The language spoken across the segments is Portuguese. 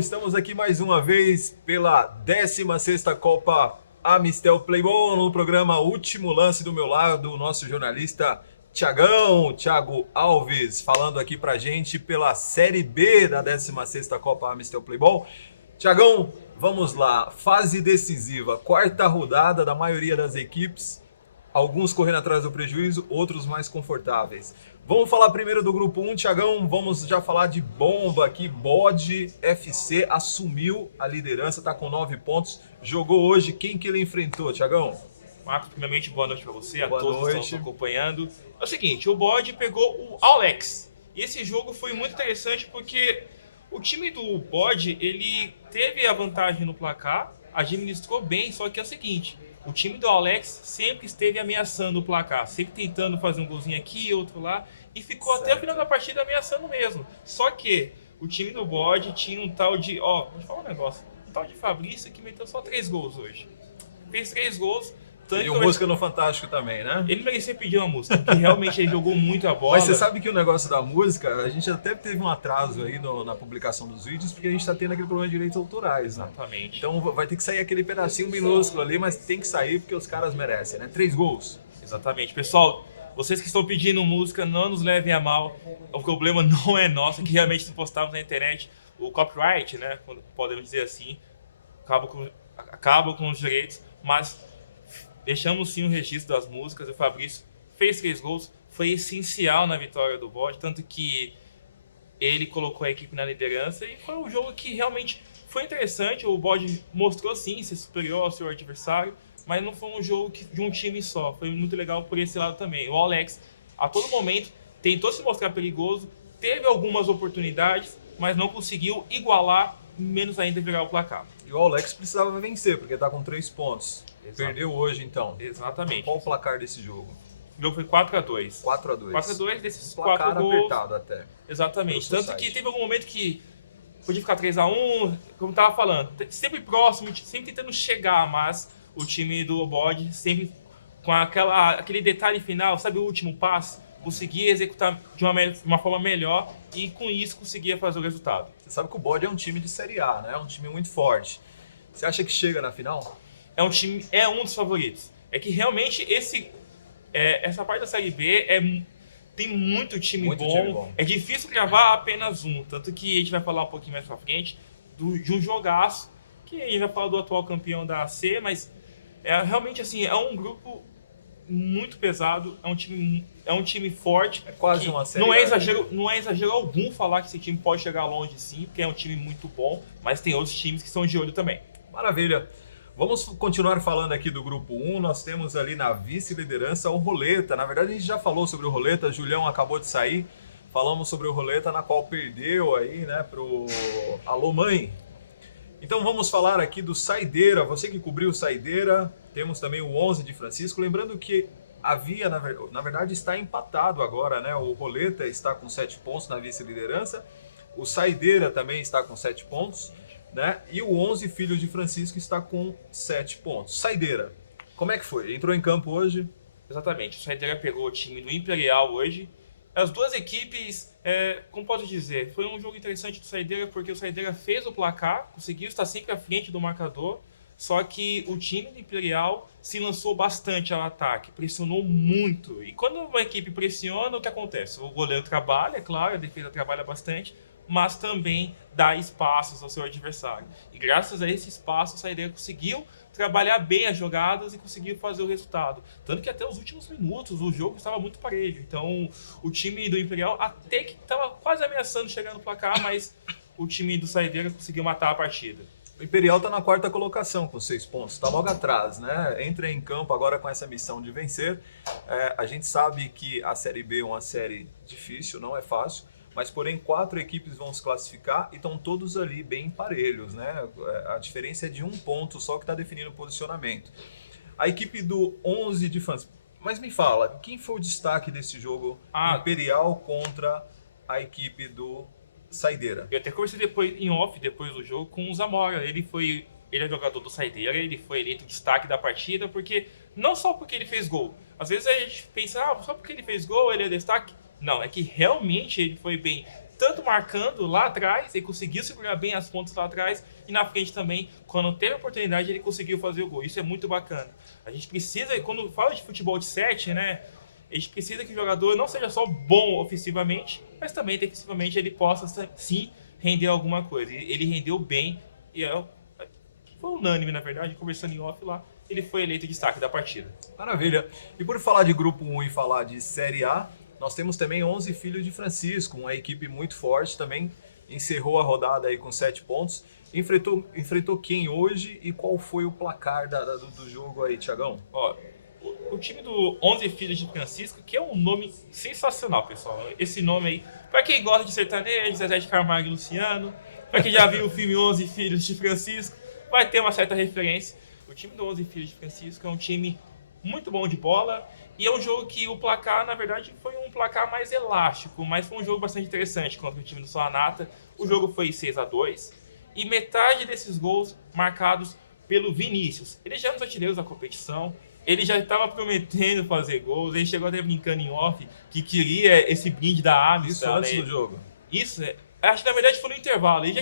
estamos aqui mais uma vez pela 16ª Copa Amistel Playball no programa Último Lance. Do meu lado, o nosso jornalista Thiago Alves, falando aqui pra gente pela Série B da 16ª Copa Amistel Playball. Thiagão, vamos lá, fase decisiva, quarta rodada da maioria das equipes, alguns correndo atrás do prejuízo, outros mais confortáveis. Vamos falar primeiro do grupo 1, Thiagão, vamos já falar de bomba aqui. Bode FC assumiu a liderança, tá com 9 pontos, jogou hoje. Quem que ele enfrentou, Thiagão? Marcos, primeiramente, boa noite para você, boa a todos noite. que estão acompanhando. É o seguinte, o Bode pegou o Alex, e esse jogo foi muito interessante porque o time do Bode, ele teve a vantagem no placar, administrou bem, só que é o seguinte, o time do Alex sempre esteve ameaçando o placar, sempre tentando fazer um golzinho aqui, outro lá, e ficou até o final da partida ameaçando mesmo. Só que o time do Bode tinha um tal de, deixa eu falar um negócio, um tal de Fabrício que meteu só 3 gols hoje. Fez 3 gols. E o Música no Fantástico também, né? Ele merecia pedir uma música, porque realmente ele jogou muito a bola. Mas você sabe que o negócio da música, a gente até teve um atraso aí na publicação dos vídeos, porque a gente tá tendo aquele problema de direitos autorais, né? Exatamente. Então vai ter que sair aquele pedacinho minúsculo ali, mas tem que sair porque os caras merecem, né? 3 gols. Exatamente. Pessoal, vocês que estão pedindo música, não nos levem a mal. O problema não é nosso, que realmente se postamos na internet. O copyright, né, podemos dizer assim, acaba com os direitos, mas deixamos sim o registro das músicas. O Fabrício fez 3 gols, foi essencial na vitória do Bode, tanto que ele colocou a equipe na liderança e foi um jogo que realmente foi interessante. O Bode mostrou sim ser superior ao seu adversário, mas não foi um jogo de um time só. Foi muito legal por esse lado também. O Alex, a todo momento, tentou se mostrar perigoso, teve algumas oportunidades, mas não conseguiu igualar, menos ainda virar o placar. E o Alex precisava vencer, porque tá com 3 pontos. Exato. Perdeu hoje, então. Exatamente. Qual o placar desse jogo? O jogo foi 4-2. 4-2. 4-2 desses placar 4 gols. apertado até. Exatamente. Pelo Tanto que society. teve algum momento que podia ficar 3-1, como eu tava falando, sempre próximo, sempre tentando chegar, mas o time do Bode sempre com aquele detalhe final, sabe, o último passo, conseguia executar de uma forma melhor e com isso conseguia fazer o resultado. Você sabe que o Bode é um time de Série A, né? É um time muito forte. Você acha que chega na final? É um dos favoritos. É que realmente essa parte da Série B tem muito time bom. É difícil gravar apenas um. Tanto que a gente vai falar um pouquinho mais pra frente de um jogaço, que a gente vai falar do atual campeão da AC, mas realmente assim, é um grupo muito pesado, é um time forte. É quase uma série. Não é exagero algum falar que esse time pode chegar longe sim, porque é um time muito bom, mas tem outros times que estão de olho também. Maravilha. Vamos continuar falando aqui do grupo 1. Nós temos ali na vice-liderança o Roleta. Na verdade, a gente já falou sobre o Roleta. Julião acabou de sair. Falamos sobre o Roleta, na qual perdeu aí, né, pro Alô Mãe. Então vamos falar aqui do Saideira. Você que cobriu o Saideira. Temos também o 11 de Francisco. Lembrando que havia, na verdade, está empatado agora, né? O Roleta está com 7 pontos na vice-liderança. O Saideira também está com 7 pontos. Né? E o 11 Filhos de Francisco está com 7 pontos. Saideira, como é que foi? Entrou em campo hoje? Exatamente, o Saideira pegou o time do Imperial hoje. As duas equipes, como posso dizer, foi um jogo interessante do Saideira porque o Saideira fez o placar, conseguiu estar sempre à frente do marcador, só que o time do Imperial se lançou bastante ao ataque, pressionou muito. E quando uma equipe pressiona, o que acontece? O goleiro trabalha, é claro, a defesa trabalha bastante, mas também dá espaços ao seu adversário. E graças a esse espaço, o Saideira conseguiu trabalhar bem as jogadas e conseguiu fazer o resultado. Tanto que até os últimos minutos o jogo estava muito parelho. Então o time do Imperial até que estava quase ameaçando chegar no placar, mas o time do Saideira conseguiu matar a partida. O Imperial está na 4ª colocação com 6 pontos, está logo atrás, né? Entra em campo agora com essa missão de vencer. A gente sabe que a Série B é uma série difícil, não é fácil. Mas, porém, 4 equipes vão se classificar e estão todos ali bem parelhos, né? A diferença é de 1 ponto só que está definindo o posicionamento. A equipe do 11 de Francisco. Mas me fala, quem foi o destaque desse jogo Imperial contra a equipe do Saideira? Eu até conversei depois do jogo com o Zamora. Ele é jogador do Saideira, ele foi eleito destaque da partida, porque não só porque ele fez gol. Às vezes a gente pensa, só porque ele fez gol ele é destaque. Não, é que realmente ele foi bem. tanto marcando lá atrás, ele conseguiu segurar bem as pontas lá atrás, e na frente também, quando teve a oportunidade, ele conseguiu fazer o gol. Isso é muito bacana. A gente precisa, quando fala de futebol de 7, né, a gente precisa que o jogador não seja só bom ofensivamente, mas também defensivamente ele possa sim render alguma coisa. Ele rendeu bem, e foi unânime, na verdade, conversando em off lá, ele foi eleito destaque da partida. Maravilha. E por falar de Grupo 1 e falar de Série A, nós temos também 11 Filhos de Francisco, uma equipe muito forte também, encerrou a rodada aí com 7 pontos. Enfrentou quem hoje e qual foi o placar do jogo aí, Thiagão? Ó, o time do 11 Filhos de Francisco, que é um nome sensacional, pessoal. Esse nome aí, pra quem gosta de sertanejo, Zezé de Camargo e Luciano, pra quem já viu o filme 11 Filhos de Francisco, vai ter uma certa referência. O time do 11 Filhos de Francisco é um time muito bom de bola, e é um jogo que o placar, na verdade, foi um placar mais elástico, mas foi um jogo bastante interessante contra o time do Sonata. O jogo foi 6-2, e metade desses gols marcados pelo Vinícius. Ele já nos artilheiros da competição, ele já estava prometendo fazer gols, ele chegou até brincando em off que queria esse brinde da Amstel. Isso antes do jogo? Isso, acho que na verdade foi no intervalo. Ele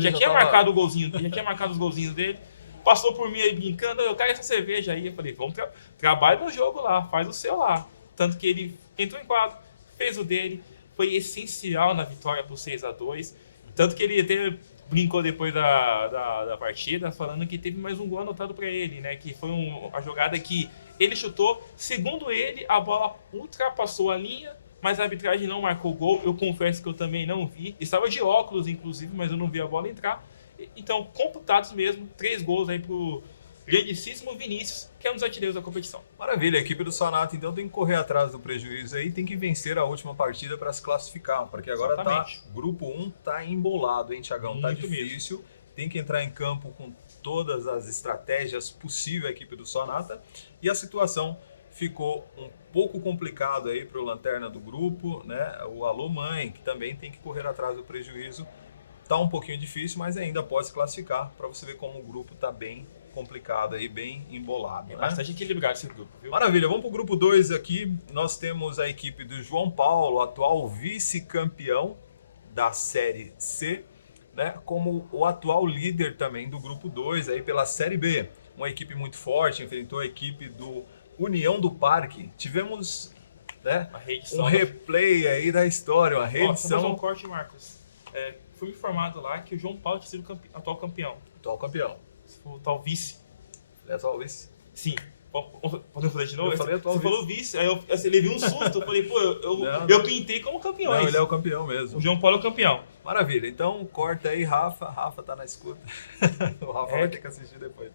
já tinha marcado o golzinho, já tinha marcado os golzinhos dele. Passou por mim aí brincando, eu quero essa cerveja aí. Eu falei, vamos trabalha no jogo lá, faz o seu lá. Tanto que ele entrou em quadro, fez o dele, foi essencial na vitória pro 6-2. Tanto que ele até brincou depois da partida, falando que teve mais um gol anotado para ele, né? Que foi a jogada que ele chutou. Segundo ele, a bola ultrapassou a linha, mas a arbitragem não marcou gol. Eu confesso que eu também não vi. Estava de óculos, inclusive, mas eu não vi a bola entrar. Então, computados mesmo, 3 gols aí pro grandíssimo Vinícius, que é um dos artilheiros da competição. Maravilha, a equipe do Sonata então tem que correr atrás do prejuízo aí, tem que vencer a última partida para se classificar, porque agora Grupo 1 tá embolado, hein, Thiagão? Muito tá difícil, mesmo. Tem que entrar em campo com todas as estratégias possíveis a equipe do Sonata, e a situação ficou um pouco complicado aí para o lanterna do grupo, né? O Alô Mãe, que também tem que correr atrás do prejuízo. Tá um pouquinho difícil, mas ainda pode se classificar, para você ver como o grupo tá bem complicado aí, bem embolado. É bastante equilibrado esse grupo, viu? Maravilha, vamos pro grupo 2 aqui. Nós temos a equipe do João Paulo, atual vice-campeão da Série C, né? Como o atual líder também do grupo 2 aí pela Série B. Uma equipe muito forte, enfrentou a equipe do União do Parque. Tivemos, né, um replay aí da história, uma reedição. Fazer um corte, Marcos. Fui informado lá que o João Paulo tinha sido atual campeão. Atual campeão. O atual vice. É atual vice? Sim. Podemos fazer de novo? Eu falei atual Você vice. falou vice, aí eu levei um susto, eu falei, pô, eu pintei como campeão. Não, ele é o campeão mesmo. O João Paulo é o campeão. Maravilha, então corta aí, Rafa. Rafa tá na escuta. O Rafa vai ter que assistir depois.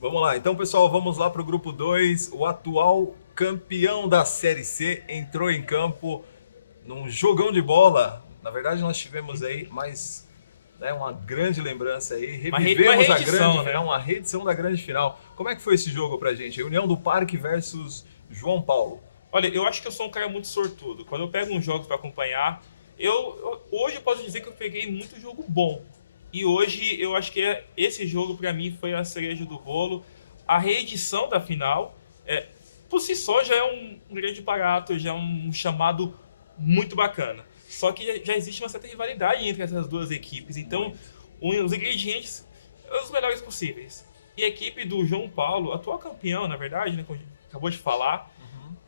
Vamos lá, então pessoal, vamos lá pro grupo 2. O atual campeão da Série C entrou em campo num jogão de bola. Na verdade, nós tivemos aí mais, né, uma grande lembrança aí. Revivemos a grande final, uma reedição da grande final. Como é que foi esse jogo pra gente? União do Parque versus João Paulo. Olha, eu acho que eu sou um cara muito sortudo. Quando eu pego uns jogos para acompanhar, hoje eu posso dizer que eu peguei muito jogo bom. E hoje eu acho que esse jogo para mim foi a cereja do bolo. A reedição da final, por si só, já é um grande barato, já é um chamado muito bacana. Só que já existe uma certa rivalidade entre essas duas equipes. Então, os ingredientes são os melhores possíveis. E a equipe do João Paulo, atual campeão, na verdade, né, como acabou de falar,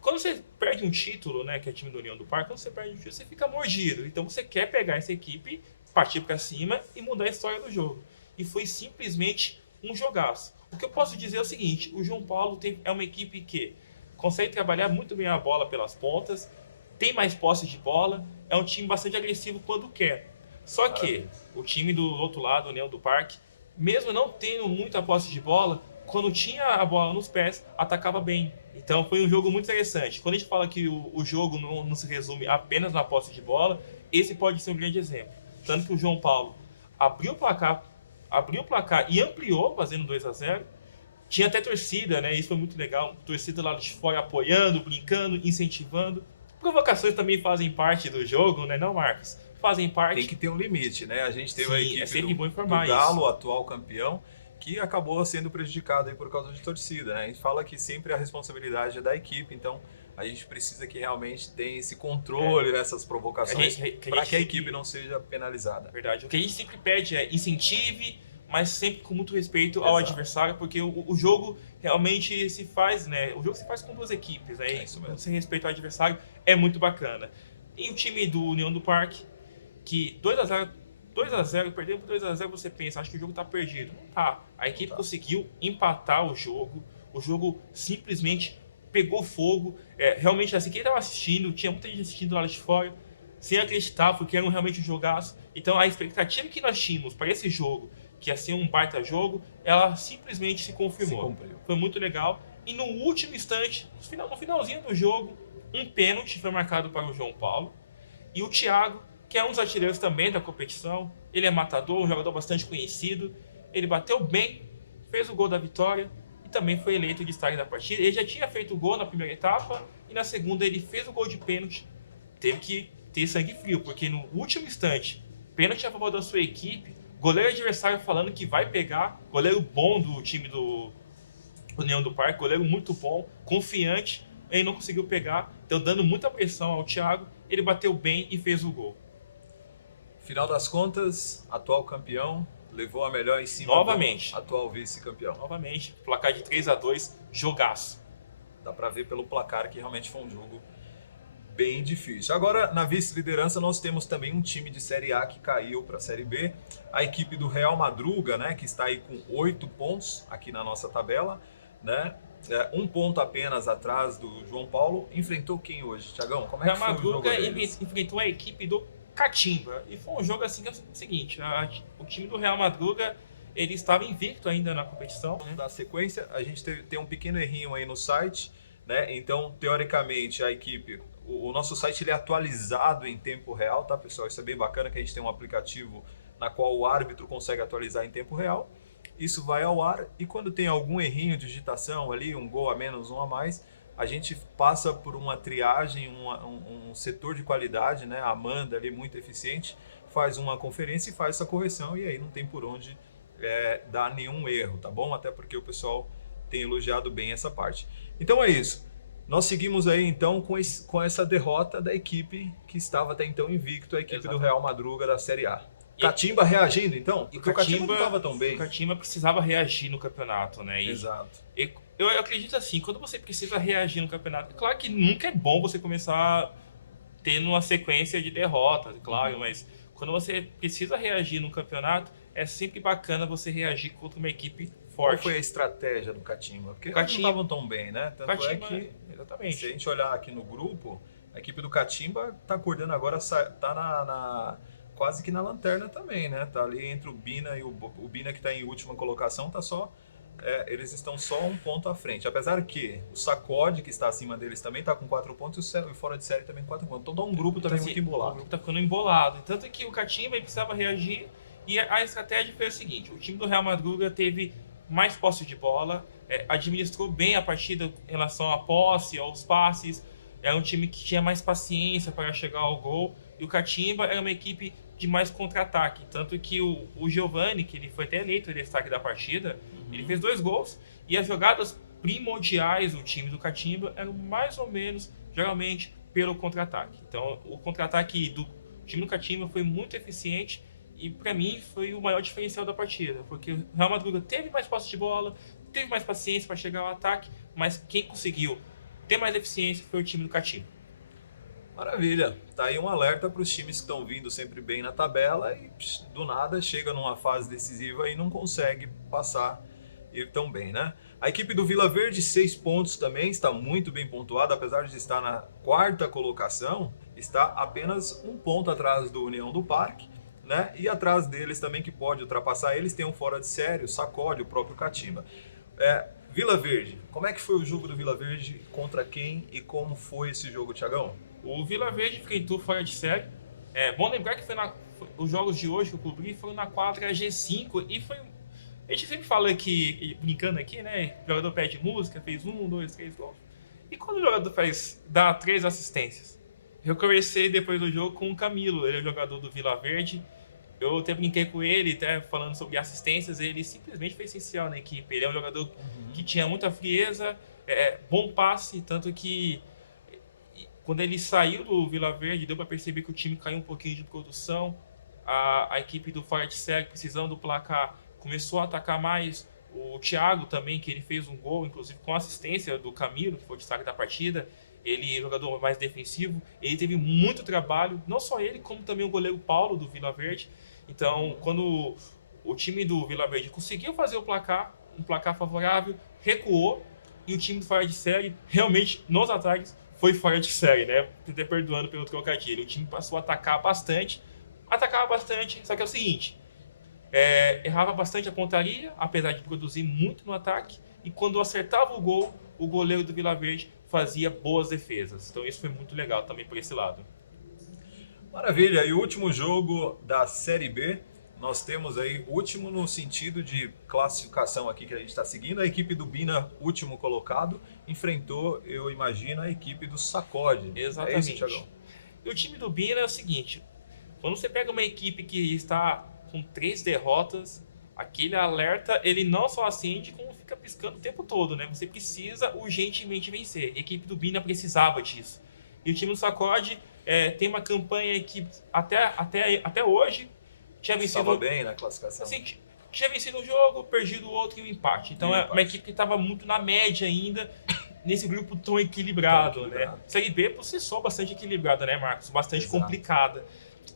quando você perde um título, né, que é o time do União do Parque, quando você perde um título, você fica mordido. Então, você quer pegar essa equipe, partir para cima e mudar a história do jogo. E foi simplesmente um jogaço. O que eu posso dizer é o seguinte, o João Paulo é uma equipe que consegue trabalhar muito bem a bola pelas pontas, tem mais posse de bola, é um time bastante agressivo quando quer. Só que o time do outro lado, o União do Parque, mesmo não tendo muita posse de bola, quando tinha a bola nos pés, atacava bem. Então foi um jogo muito interessante. Quando a gente fala que o jogo não se resume apenas na posse de bola, esse pode ser um grande exemplo. Tanto que o João Paulo abriu o placar e ampliou, fazendo 2-0. Tinha até torcida, né? Isso foi muito legal. Torcida lá de fora apoiando, brincando, incentivando. Provocações também fazem parte do jogo, né, não, Marcos? Fazem parte. Tem que ter um limite, né? A gente teve a equipe bom do Galo, atual campeão, que acabou sendo prejudicado aí por causa de torcida, né? A gente fala que sempre a responsabilidade é da equipe, então a gente precisa que realmente tenha esse controle nessas provocações para que a equipe não seja penalizada. Verdade. O que a gente sempre pede é incentive, mas sempre com muito respeito ao adversário, porque o jogo realmente se faz, né? O jogo se faz com duas equipes, né? É isso mesmo. Sem respeito ao adversário é muito bacana. E o time do União do Parque, que 2x0, perdendo por 2x0, você pensa, acho que o jogo tá perdido. Não tá. A equipe conseguiu empatar o jogo simplesmente pegou fogo. Realmente, assim, quem tava assistindo, tinha muita gente assistindo lá de fora, sem acreditar, porque era realmente um jogaço. Então, a expectativa que nós tínhamos para esse jogo, que ia ser um baita jogo, ela simplesmente se confirmou. Foi muito legal. E no último instante, no finalzinho do jogo, um pênalti foi marcado para o João Paulo. E o Thiago, que é um dos artilheiros também da competição, ele é matador, um jogador bastante conhecido. Ele bateu bem, fez o gol da vitória e também foi eleito destaque da partida. Ele já tinha feito o gol na primeira etapa e na segunda ele fez o gol de pênalti. Teve que ter sangue frio, porque no último instante, pênalti a favor da sua equipe, goleiro adversário falando que vai pegar, goleiro bom do time do União do Parque, goleiro muito bom, confiante, ele não conseguiu pegar, então dando muita pressão ao Thiago, ele bateu bem e fez o gol. Final das contas, atual campeão, levou a melhor em cima novamente do atual vice-campeão. Novamente, placar de 3-2, jogaço. Dá pra ver pelo placar que realmente foi um jogo bem difícil. Agora, na vice-liderança, nós temos também um time de Série A que caiu para a Série B. A equipe do Real Madruga, né, que está aí com 8 pontos aqui na nossa tabela, né? Um ponto apenas atrás do João Paulo. Enfrentou quem hoje, Thiagão? Como é que foi o jogo deles? O Real Madruga enfrentou a equipe do Catimba. E foi um jogo assim que é o seguinte, o time do Real Madruga, ele estava invicto ainda na competição. Da sequência, a gente tem um pequeno errinho aí no site, né? Então, teoricamente, a equipe... O nosso site ele é atualizado em tempo real, tá, pessoal? Isso é bem bacana, que a gente tem um aplicativo na qual o árbitro consegue atualizar em tempo real. Isso vai ao ar e quando tem algum errinho de digitação ali, um gol a menos, um a mais, a gente passa por uma triagem, um setor de qualidade, né? A Amanda ali, muito eficiente, faz uma conferência e faz essa correção e aí não tem por onde dar nenhum erro, tá bom? Até porque o pessoal tem elogiado bem essa parte. Então é isso. Nós seguimos aí então com essa derrota da equipe que estava até então invicto, a equipe do Real Madruga da Série A. Catimba reagindo então? Porque o Catimba não estava tão bem. O Catimba precisava reagir no campeonato, né? Exato. Eu acredito assim, quando você precisa reagir no campeonato, claro que nunca é bom você começar tendo uma sequência de derrotas, claro, mas quando você precisa reagir no campeonato, é sempre bacana você reagir contra uma equipe forte. Qual foi a estratégia do Catimba? Porque eles não estavam tão bem, né? Tanto Catimba, é que, exatamente. Se a gente olhar aqui no grupo, a equipe do Catimba está acordando agora, está quase que na lanterna também, né? Tá ali entre o Bina e o Bina que está em última colocação, tá só... eles estão só um ponto à frente. Apesar que o Sacode, que está acima deles, também está com 4 pontos e o Fora de Série também com 4 pontos. Então dá um grupo também muito embolado. O grupo está ficando embolado. Tanto que o Catimba precisava reagir e a estratégia foi a seguinte. O time do Real Madruga teve mais posse de bola, administrou bem a partida em relação à posse, aos passes. Era um time que tinha mais paciência para chegar ao gol. E o Catimba era uma equipe de mais contra-ataque. Tanto que o Giovani, que ele foi até eleito o destaque da partida, ele fez 2 gols. E as jogadas primordiais do time do Catimba eram mais ou menos, geralmente, pelo contra-ataque. Então, o contra-ataque do time do Catimba foi muito eficiente. E para mim foi o maior diferencial da partida, porque o Real Madruga teve mais posse de bola, teve mais paciência para chegar ao ataque, mas quem conseguiu ter mais eficiência foi o time do Catimba. Maravilha, tá aí um alerta para os times que estão vindo sempre bem na tabela e do nada chega numa fase decisiva e não consegue passar ir tão bem, né? A equipe do Vila Verde, 6 pontos também, está muito bem pontuada, apesar de estar na 4ª colocação, está apenas um ponto atrás do União do Parque, né? E atrás deles também, que pode ultrapassar eles, tem um Fora de Série, o Sacode, o próprio Catimba. Vila Verde, como é que foi o jogo do Vila Verde, contra quem e como foi esse jogo, Thiagão? O Vila Verde enfrentou Fora de Série. Bom lembrar que os jogos de hoje que eu cobri foram na quadra G5 e foi... A gente sempre fala aqui, brincando aqui, né? O jogador pede música, fez 1, 2, 3 gols. E quando o jogador dá 3 assistências? Eu conversei depois do jogo com o Camilo, ele é o jogador do Vila Verde. Eu até brinquei com ele, até falando sobre assistências, ele simplesmente foi essencial na equipe. Ele é um jogador que tinha muita frieza, bom passe, tanto que Quando ele saiu do Vila Verde, deu para perceber que o time caiu um pouquinho de produção. A equipe do Fora de Série, precisando do placar, começou a atacar mais. O Thiago também, que ele fez um gol, inclusive com assistência do Camilo, que foi o destaque da partida. Ele, jogador mais defensivo, ele teve muito trabalho, não só ele, como também o goleiro Paulo do Vila Verde. Então, quando o time do Vila Verde conseguiu fazer um placar favorável, recuou, e o time do Fora de Série, realmente, nos ataques, foi fora de série, né? Até perdoando pelo trocadilho. O time passou a atacar bastante, só que é o seguinte, errava bastante a pontaria, apesar de produzir muito no ataque, e quando acertava o gol, o goleiro do Vila Verde fazia boas defesas. Então isso foi muito legal também por esse lado. Maravilha, e o último jogo da Série B, nós temos aí, último no sentido de classificação aqui que a gente está seguindo, a equipe do Bina, último colocado, enfrentou, eu imagino, a equipe do Sacode. Exatamente. É isso, Thiagão? E o time do Bina é o seguinte, quando você pega uma equipe que está com 3 derrotas, aquele alerta, ele não só acende, como fica piscando o tempo todo, né? Você precisa urgentemente vencer. A equipe do Bina precisava disso. E o time do Sacode tem uma campanha que até hoje tinha vencido... Estava bem na classificação. Assim, tinha vencido um jogo, perdido o outro e um empate. Então é uma equipe que estava muito na média ainda, nesse grupo tão equilibrado, né? Série B por si só bastante equilibrada, né, Marcos? Bastante complicada.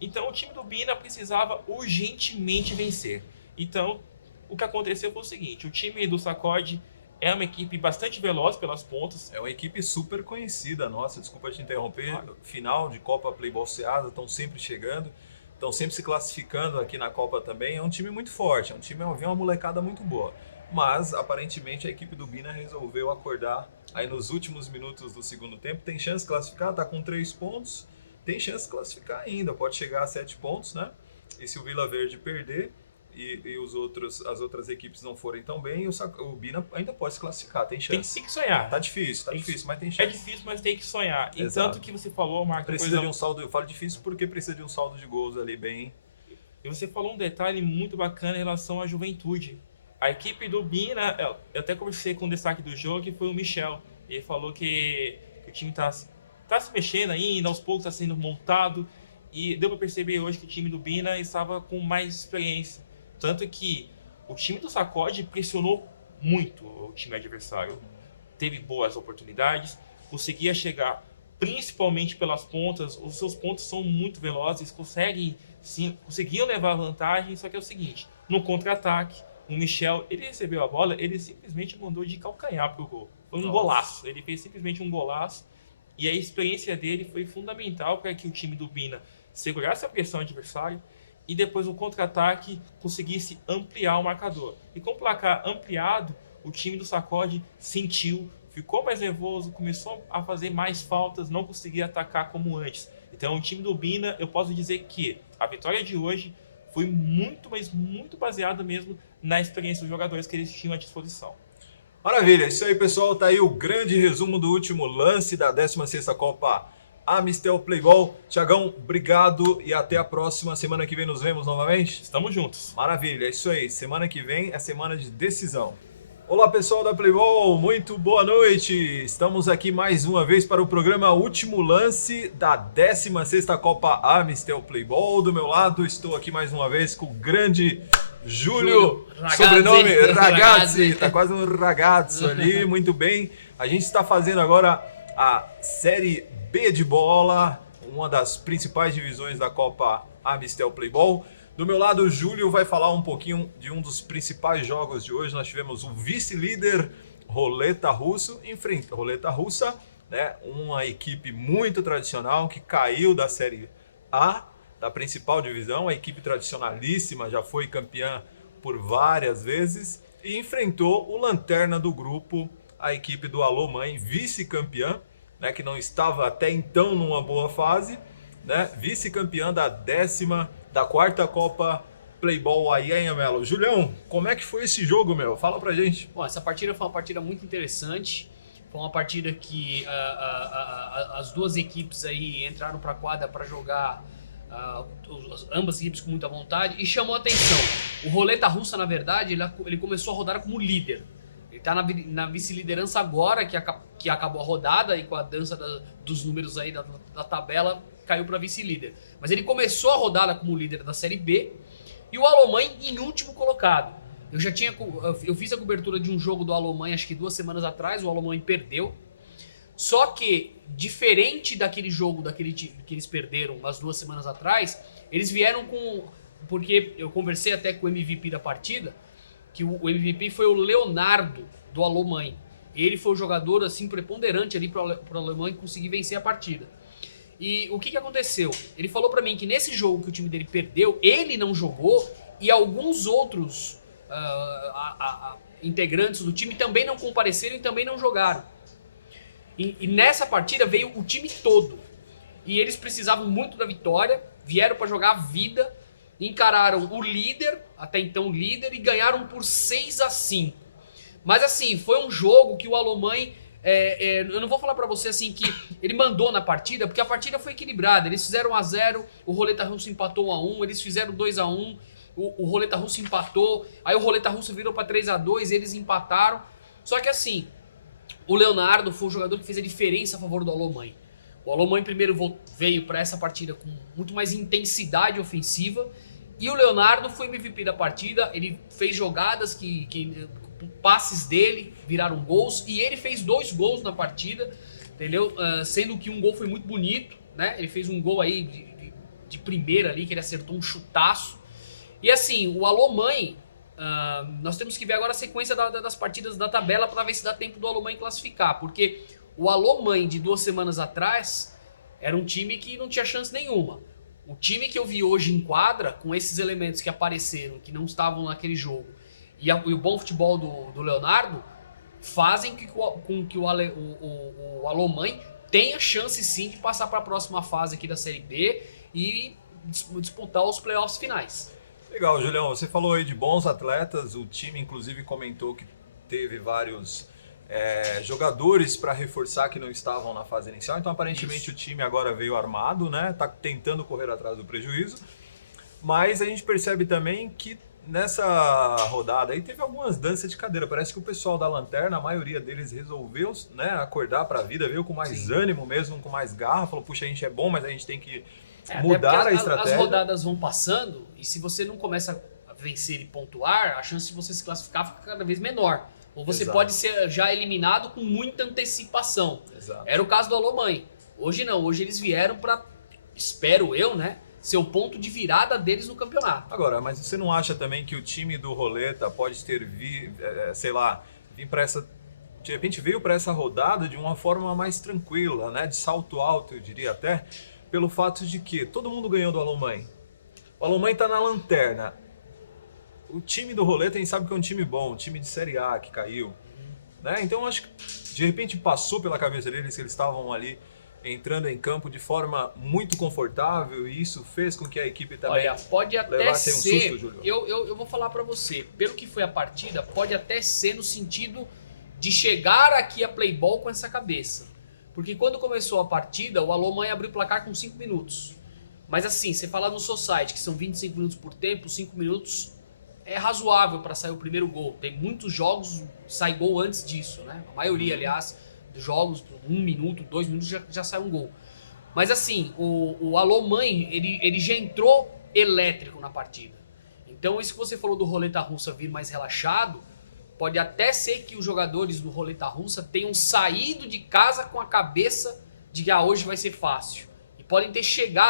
Então o time do Bina precisava urgentemente vencer. Então o que aconteceu foi o seguinte, o time do Sacode é uma equipe bastante veloz pelas pontas. É uma equipe super conhecida, nossa, desculpa te interromper, final de Copa Playball Ceasa, estão sempre chegando, estão sempre se classificando aqui na Copa também. É um time muito forte, vem uma molecada muito boa. Mas, aparentemente, a equipe do Bina resolveu acordar aí nos últimos minutos do segundo tempo. Tem chance de classificar, tá com 3 pontos, tem chance de classificar ainda, pode chegar a 7 pontos, né? E se o Vila Verde perder e as outras equipes não forem tão bem, o Bina ainda pode se classificar, tem chance. Tem que sonhar. Tá difícil, mas tem chance. É difícil, mas tem que sonhar. E Exato. tanto que você falou, Marcos... Precisa de um saldo, eu falo difícil porque precisa de um saldo de gols ali bem... E você falou um detalhe muito bacana em relação à juventude. A equipe do Bina, eu até conversei com o destaque do jogo, que foi o Michel. Ele falou que o time tá se mexendo ainda, aos poucos está sendo montado. E deu para perceber hoje que o time do Bina estava com mais experiência. Tanto que o time do Sacode pressionou muito o time adversário. Teve boas oportunidades, conseguia chegar principalmente pelas pontas. Os seus pontos são muito velozes, conseguiam levar vantagem. Só que é o seguinte, no contra-ataque, o Michel, ele recebeu a bola, ele simplesmente mandou de calcanhar pro gol. Foi um golaço, ele fez simplesmente um golaço. E a experiência dele foi fundamental para que o time do Bina segurasse a pressão adversária e depois no contra-ataque conseguisse ampliar o marcador. E com o placar ampliado, o time do Sacode sentiu, ficou mais nervoso, começou a fazer mais faltas, não conseguia atacar como antes. Então o time do Bina, eu posso dizer que a vitória de hoje foi muito, mas muito baseada mesmo na experiência dos jogadores que eles tinham à disposição. Maravilha, isso aí, pessoal, tá aí o grande resumo do último lance da 16ª Copa Amistel Playball. Thiagão, obrigado e até a próxima. Semana que vem nos vemos novamente? Estamos juntos. Maravilha, é isso aí. Semana que vem é semana de decisão. Olá, pessoal da Playball, muito boa noite. Estamos aqui mais uma vez para o programa Último Lance da 16ª Copa Amistel Playball. Do meu lado, estou aqui mais uma vez com o grande Júlio, sobrenome Ragazzi, tá quase um ragazzo ali, muito bem. A gente está fazendo agora a Série B de bola, uma das principais divisões da Copa Amistel Playball. Do meu lado, o Júlio vai falar um pouquinho de um dos principais jogos de hoje. Nós tivemos o vice-líder Roleta Russa, né? Uma equipe muito tradicional que caiu da Série A, da principal divisão, a equipe tradicionalíssima, já foi campeã por várias vezes, e enfrentou o lanterna do grupo, a equipe do Alô Mãe, vice-campeã, né, que não estava até então numa boa fase, né, vice-campeã da 4ª Copa Playball aí em Melo. Julião, como é que foi esse jogo, meu? Fala pra gente. Bom, essa partida foi uma partida muito interessante. Foi uma partida que as duas equipes aí entraram para a quadra para jogar, ambas equipes com muita vontade, e chamou a atenção. O Roleta Russa, na verdade, ele começou a rodar como líder. Ele tá na vice-liderança agora, que acabou a rodada, e com a dança dos números aí da tabela, caiu para vice-líder. Mas ele começou a rodada como líder da Série B, e o Alomanha em último colocado. Eu fiz a cobertura de um jogo do Alomanha, acho que 2 semanas atrás, o Alomanha perdeu. Só que, diferente daquele jogo que eles perderam umas 2 semanas atrás, eles vieram com... Porque eu conversei até com o MVP da partida, que o MVP foi o Leonardo do Alomanha. Ele foi o jogador assim preponderante ali para o Alomanha conseguir vencer a partida. E o que aconteceu? Ele falou para mim que nesse jogo que o time dele perdeu, ele não jogou e alguns outros integrantes do time também não compareceram e também não jogaram. E nessa partida veio o time todo. E eles precisavam muito da vitória, vieram para jogar a vida, encararam o líder, até então líder, e ganharam por 6-5. Mas assim, foi um jogo que o Alomanha, eu não vou falar pra você assim que ele mandou na partida, porque a partida foi equilibrada. Eles fizeram 1-0, o Roleta Russo empatou 1-1, eles fizeram 2-1, o Roleta Russo empatou, aí o Roleta Russo virou pra 3-2, eles empataram. Só que assim, o Leonardo foi o jogador que fez a diferença a favor do Alomanha. O Alomanha primeiro veio para essa partida com muito mais intensidade ofensiva, e o Leonardo foi MVP da partida. Ele fez jogadas que passes dele viraram gols, e ele fez 2 gols na partida, entendeu? Sendo que um gol foi muito bonito, né? Ele fez um gol aí de primeira ali, que ele acertou um chutaço. E assim, o Alomanha, nós temos que ver agora a sequência das partidas da tabela para ver se dá tempo do Alomanha classificar, porque o Alomanha de 2 semanas atrás era um time que não tinha chance nenhuma. O time que eu vi hoje em quadra, com esses elementos que apareceram, que não estavam naquele jogo, e o bom futebol do Leonardo, fazem com que o Alomanha tenha chance sim de passar para a próxima fase aqui da Série B e disputar os playoffs finais. Legal, Julião. Você falou aí de bons atletas, o time inclusive comentou que teve vários jogadores para reforçar que não estavam na fase inicial, então aparentemente o time agora veio armado, né? Tá tentando correr atrás do prejuízo, mas a gente percebe também que nessa rodada aí teve algumas danças de cadeira. Parece que o pessoal da Lanterna, a maioria deles resolveu, né, acordar para a vida, veio com mais ânimo mesmo, com mais garra, falou, puxa, a gente é bom, mas a gente tem que mudar a estratégia. As rodadas vão passando e se você não começa a vencer e pontuar, a chance de você se classificar fica cada vez menor. Ou você pode ser já eliminado com muita antecipação. Exato. Era o caso do Alomanha. Hoje não, hoje eles vieram para, espero eu, né, ser o ponto de virada deles no campeonato. Agora, mas você não acha também que o time do Roleta pode ter vir para essa... De repente veio para essa rodada de uma forma mais tranquila, né, de salto alto, eu diria até, pelo fato de que todo mundo ganhou do Alomanha. O Alomanha está na lanterna. O time do Roleta, a gente sabe que é um time bom, um time de Série A que caiu. Né? Então, acho que de repente passou pela cabeça deles que eles estavam ali entrando em campo de forma muito confortável e isso fez com que a equipe também pode até levasse um ser, susto, Júlio. Eu vou falar para você, pelo que foi a partida, pode até ser no sentido de chegar aqui a Playball com essa cabeça. Porque quando começou a partida, o Alomanha abriu o placar com 5 minutos. Mas assim, você fala no Society, que são 25 minutos por tempo, 5 minutos é razoável para sair o primeiro gol. Tem muitos jogos sai gol antes disso, né? A maioria, aliás, dos jogos, 1 minuto, 2 minutos já sai um gol. Mas assim, o Alomanha, ele já entrou elétrico na partida. Então isso que você falou do Roleta Russa vir mais relaxado, pode até ser que os jogadores do Roleta Russa tenham saído de casa com a cabeça de que hoje vai ser fácil. E podem ter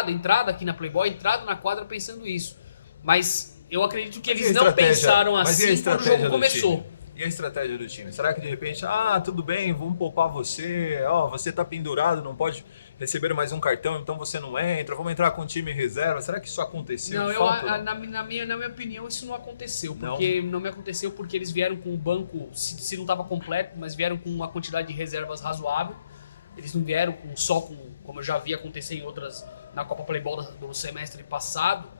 entrado aqui na Playboy, entrado na quadra pensando isso. Mas eu acredito que eles não pensaram assim quando o jogo começou. E a estratégia do time? Será que de repente, tudo bem, vamos poupar você, você tá pendurado, não pode receber mais um cartão, então você não entra, vamos entrar com o time reserva? Será que isso aconteceu? Não, na minha opinião, isso não aconteceu. Não me aconteceu porque eles vieram com o banco, se não estava completo, mas vieram com uma quantidade de reservas razoável. Eles não vieram como eu já vi acontecer em outras, na Copa Playball do semestre passado,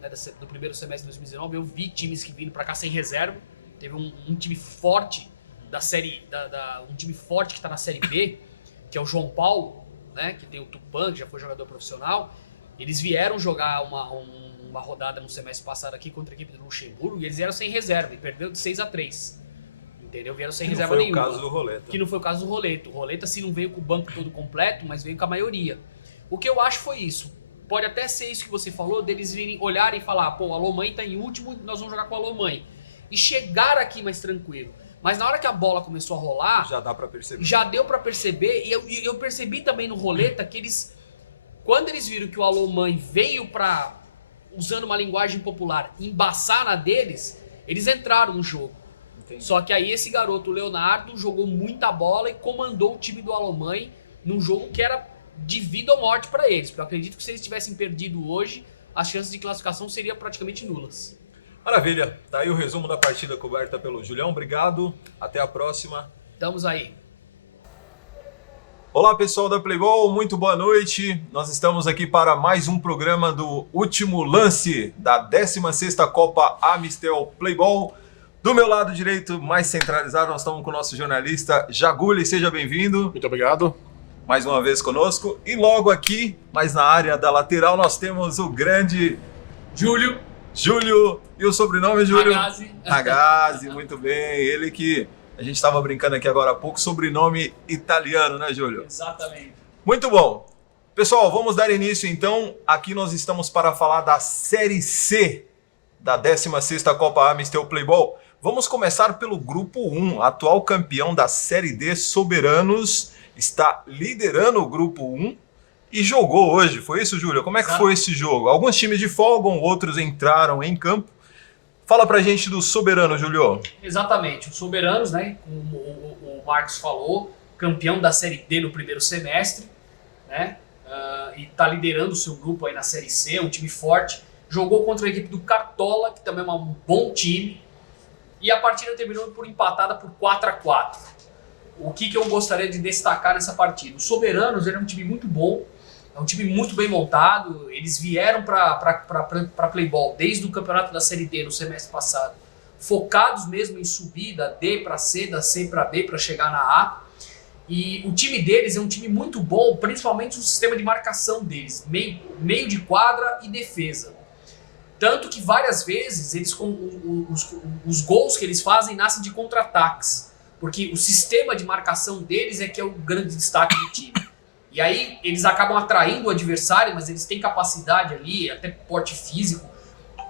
né, do primeiro semestre de 2019, eu vi times que vindo para cá sem reserva. Teve um time forte da série, um time forte que está na Série B, que é o João Paulo, né, que tem o Tupã, que já foi jogador profissional. Eles vieram jogar uma rodada no semestre passado aqui contra a equipe do Luxemburgo e eles vieram sem reserva e perderam de 6-3. entendeu? Vieram sem Que não reserva foi nenhuma. o caso do Roleta. Que não foi o caso do Roleta. O Roleta, sim, não veio com o banco todo completo, mas veio com a maioria. O que eu acho foi isso. Pode até ser isso que você falou, deles virem olhar e falar, pô, o Alomãe tá em último, nós vamos jogar com o Alomãe. E chegar aqui mais tranquilo. Mas na hora que a bola começou a rolar, Já dá pra perceber. já deu pra perceber, e eu percebi também no Roleta que quando eles viram que o Alomãe veio pra, usando uma linguagem popular, embaçar na deles, eles entraram no jogo. Entendi. Só que aí esse garoto, o Leonardo, jogou muita bola e comandou o time do Alomãe num jogo que era de vida ou morte para eles. Porque eu acredito que se eles tivessem perdido hoje, as chances de classificação seriam praticamente nulas. Maravilha. Tá aí o resumo da partida coberta pelo Julião. Obrigado. Até a próxima. Estamos aí. Olá, pessoal da Playball. Muito boa noite. Nós estamos aqui para mais um programa do último lance da 16ª Copa Amistel Playball. Do meu lado direito, mais centralizado, nós estamos com o nosso jornalista Jaguli. Seja bem-vindo. Muito obrigado. Mais uma vez conosco. E logo aqui, mais na área da lateral, nós temos o grande Júlio. E o sobrenome, Júlio? Ragazzi. Ragazzi, muito bem. Ele que a gente estava brincando aqui agora há pouco, sobrenome italiano, né, Júlio? Exatamente. Muito bom. Pessoal, vamos dar início então. Aqui nós estamos para falar da Série C da 16ª Copa Amistel Playball. Vamos começar pelo Grupo 1. Atual campeão da Série D, Soberanos, está liderando o Grupo 1 e jogou hoje. Foi isso, Júlio? Como é que foi esse jogo? Alguns times de folgam, outros entraram em campo. Fala pra gente do Soberano, Júlio. Exatamente. Os Soberanos, né, como o Marcos falou, campeão da Série D no primeiro semestre, né, e está liderando o seu grupo aí na Série C, um time forte. Jogou contra a equipe do Cartola, que também é um bom time, e a partida terminou por empatada por 4-4. O que eu gostaria de destacar nessa partida? Os Soberanos é um time muito bom, é um time muito bem montado. Eles vieram para Playball desde o campeonato da Série D no semestre passado, focados mesmo em subir da D para C, da C para B para chegar na A. E o time deles é um time muito bom, principalmente o sistema de marcação deles, meio de quadra e defesa. Tanto que várias vezes os gols que eles fazem nascem de contra-ataques, porque o sistema de marcação deles é que é o grande destaque do time. E aí eles acabam atraindo o adversário, mas eles têm capacidade ali, até porte físico,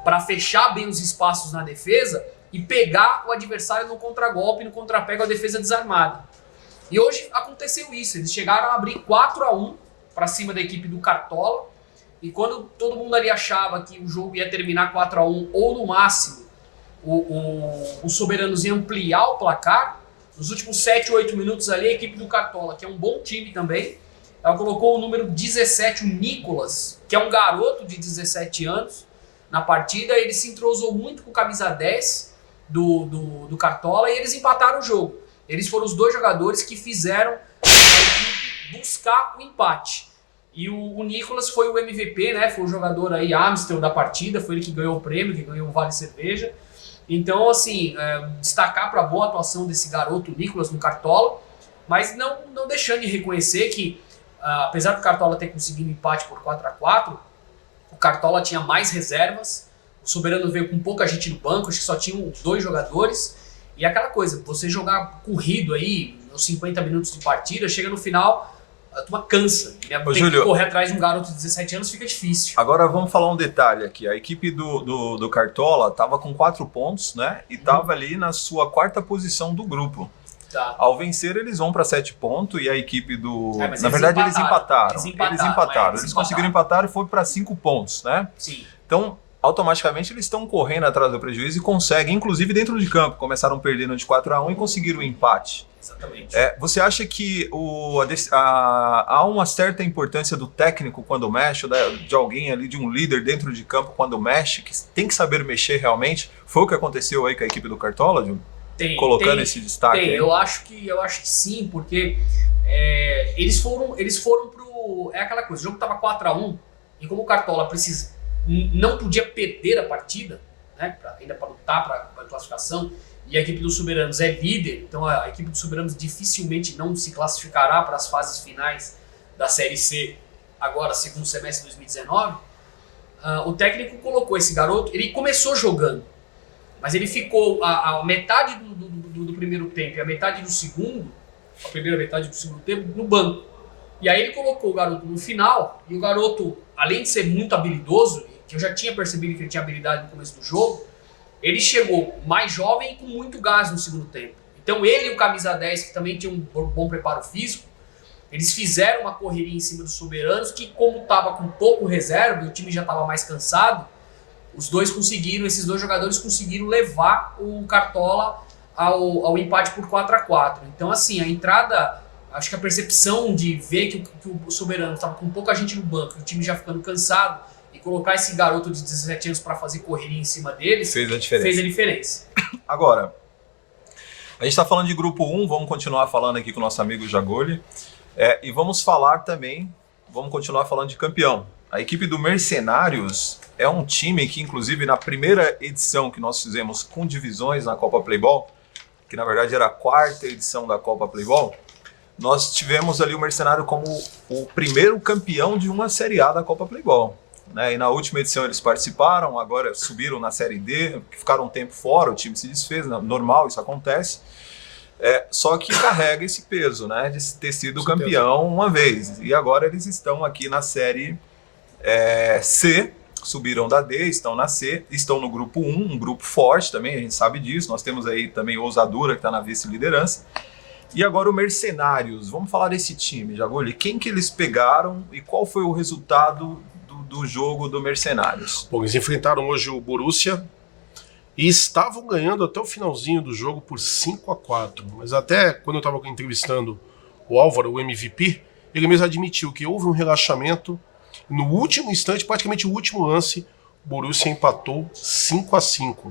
para fechar bem os espaços na defesa e pegar o adversário no contragolpe, no contrapé com a defesa desarmada. E hoje aconteceu isso, eles chegaram a abrir 4-1 para cima da equipe do Cartola, e quando todo mundo ali achava que o jogo ia terminar 4-1 ou no máximo os Soberanos iam ampliar o placar, nos últimos 7 ou 8 minutos ali a equipe do Cartola, que é um bom time também, ela colocou o número 17, o Nicolas, que é um garoto de 17 anos, na partida. Ele se entrosou muito com o camisa 10 do Cartola e eles empataram o jogo. Eles foram os dois jogadores que fizeram a equipe buscar o empate. E o Nicolas foi o MVP, né? Foi o jogador aí Amistel da partida, foi ele que ganhou o prêmio, que ganhou o Vale Cerveja. Então, assim, destacar para a boa atuação desse garoto, Nicolas, no Cartola, mas não deixando de reconhecer que, apesar do Cartola ter conseguido empate por 4-4, o Cartola tinha mais reservas, o Soberano veio com pouca gente no banco, acho que só tinham 2 jogadores, e aquela coisa, você jogar corrido aí, nos 50 minutos de partida, chega no final, a turma cansa, né? Tem Júlio, que correr atrás de um garoto de 17 anos, fica difícil. Agora vamos falar um detalhe aqui. A equipe do Cartola estava com 4 pontos, né? E estava ali na sua 4ª posição do grupo. Tá. Ao vencer, eles vão para 7 pontos e a equipe do... mas Na verdade, eles empataram. Eles Eles conseguiram empatar e foi para 5 pontos, né? Sim. Então, automaticamente, eles estão correndo atrás do prejuízo e conseguem, inclusive dentro de campo, começaram perdendo de 4-1 e conseguiram o empate. Exatamente. Você acha que há uma certa importância do técnico quando mexe, de alguém ali, de um líder dentro de campo quando mexe, que tem que saber mexer realmente? Foi o que aconteceu aí com a equipe do Cartola, Júlio? Colocando esse destaque aí? Eu acho que sim, porque eles foram pro... É aquela coisa, o jogo tava 4-1 e como o Cartola não podia perder a partida, né, ainda para lutar para a classificação, e a equipe dos Soberanos é líder, então a equipe dos Soberanos dificilmente não se classificará para as fases finais da Série C agora, segundo semestre de 2019, o técnico colocou esse garoto, ele começou jogando, mas ele ficou a metade do do primeiro tempo e a metade do segundo, a primeira metade do segundo tempo, no banco. E aí ele colocou o garoto no final, e o garoto, além de ser muito habilidoso, que eu já tinha percebido que ele tinha habilidade no começo do jogo, ele chegou mais jovem e com muito gás no segundo tempo. Então ele e o camisa 10, que também tinha um bom preparo físico, eles fizeram uma correria em cima dos Soberanos, que como estava com pouco reserva e o time já estava mais cansado, esses dois jogadores conseguiram levar o Cartola ao empate por 4-4. Então assim, a entrada, acho que a percepção de ver que o Soberano estava com pouca gente no banco, o time já ficando cansado, e colocar esse garoto de 17 anos para fazer correria em cima deles, fez a diferença. Agora, a gente está falando de grupo 1, vamos continuar falando aqui com o nosso amigo Jagoli. E vamos continuar falando de campeão. A equipe do Mercenários é um time que, inclusive, na primeira edição que nós fizemos com divisões na Copa Playball, que na verdade era a 4ª edição da Copa Playball, nós tivemos ali o Mercenário como o primeiro campeão de uma Série A da Copa Playball. Né? E na última edição eles participaram, agora subiram na Série D, ficaram um tempo fora, o time se desfez, normal, isso acontece. Só que carrega esse peso, né, de ter sido campeão uma vez. E agora eles estão aqui na Série C, subiram da D, estão na C, estão no grupo 1, um grupo forte também, a gente sabe disso. Nós temos aí também o Ousadura, que está na vice-liderança. E agora o Mercenários. Vamos falar desse time, Jagoli. Quem que eles pegaram e qual foi o resultado do jogo do Mercenários? Bom, eles enfrentaram hoje o Borussia, e estavam ganhando até o finalzinho do jogo por 5-4. Mas até quando eu estava entrevistando o Álvaro, o MVP, ele mesmo admitiu que houve um relaxamento. No último instante, praticamente o último lance, o Borussia empatou 5-5.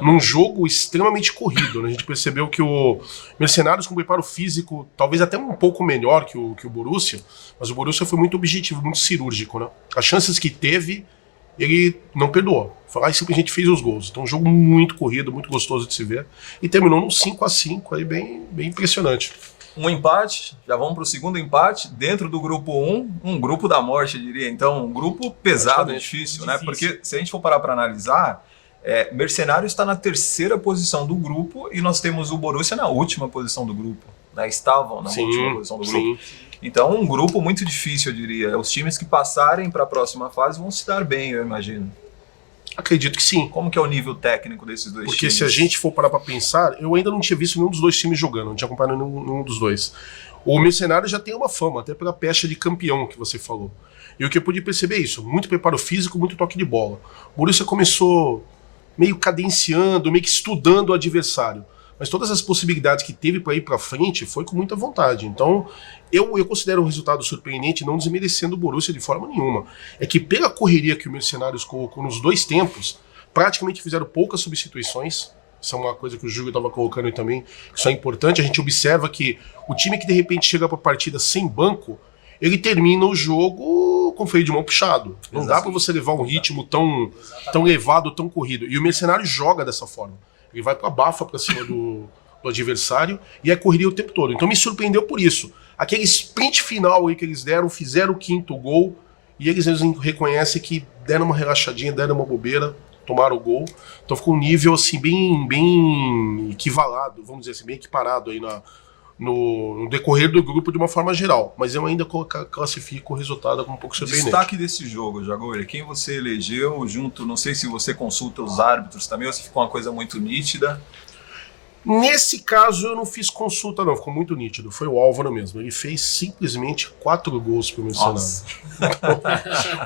Num jogo extremamente corrido. Né? A gente percebeu que o Mercenários, com preparo físico, talvez até um pouco melhor que o Borussia, mas o Borussia foi muito objetivo, muito cirúrgico. Né? As chances que teve, ele não perdoou. Foi lá e simplesmente fez os gols. Então um jogo muito corrido, muito gostoso de se ver. E terminou num 5-5, aí bem impressionante. Um empate, já vamos para o segundo empate, dentro do grupo 1, um grupo da morte, eu diria. Então, um grupo pesado, difícil, né? Porque se a gente for parar para analisar, Mercenários está na 3ª posição do grupo e nós temos o Borussia na última posição do grupo. Né? Estavam na última posição do grupo. Então, um grupo muito difícil, eu diria. Os times que passarem para a próxima fase vão se dar bem, eu imagino. Acredito que sim. Como que é o nível técnico desses dois times? Porque se a gente for parar para pensar, eu ainda não tinha visto nenhum dos dois times jogando, não tinha acompanhado nenhum dos dois. O Mercenário já tem uma fama, até pela pecha de campeão que você falou. E o que eu pude perceber é isso, muito preparo físico, muito toque de bola. O Borussia começou meio cadenciando, meio que estudando o adversário. Mas todas as possibilidades que teve para ir para frente foi com muita vontade. Então, eu considero um resultado surpreendente, não desmerecendo o Borussia de forma nenhuma. É que pela correria que o Mercenários colocou nos dois tempos, praticamente fizeram poucas substituições. Isso é uma coisa que o Júlio estava colocando aí também. Isso é importante. A gente observa que o time que de repente chega para a partida sem banco, ele termina o jogo com freio de mão puxado. Não dá para você levar um ritmo tão elevado, tão corrido. E o Mercenário joga dessa forma. Ele vai para bafa para cima do adversário e é correria o tempo todo. Então me surpreendeu por isso. Aquele sprint final aí que eles deram, fizeram o 5º gol e eles reconhecem que deram uma relaxadinha, deram uma bobeira, tomaram o gol. Então ficou um nível assim bem equivalado, vamos dizer assim, bem equiparado aí no decorrer do grupo de uma forma geral. Mas eu ainda classifico o resultado como um pouco surpreendente. Destaque desse jogo, Jagoli, quem você elegeu junto, não sei se você consulta os árbitros também ou se ficou uma coisa muito nítida. Nesse caso eu não fiz consulta não, ficou muito nítido, foi o Álvaro mesmo, ele fez simplesmente 4 gols pro Mercenário.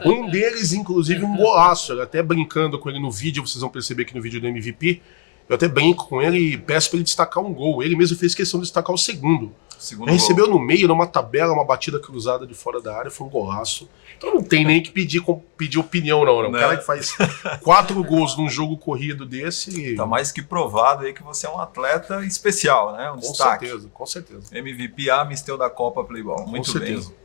Um deles inclusive um golaço, eu até brincando com ele no vídeo, vocês vão perceber que no vídeo do MVP, eu até brinco com ele e peço para ele destacar um gol, ele mesmo fez questão de destacar o segundo. Ele recebeu no meio, numa tabela, uma batida cruzada de fora da área, foi um golaço. Então não tem nem que pedir opinião, não. O cara que faz 4 gols num jogo corrido desse... Tá mais que provado aí que você é um atleta especial, né? Um destaque. Com certeza. MVP Amistel da Copa Playball. Muito com certeza. Bem.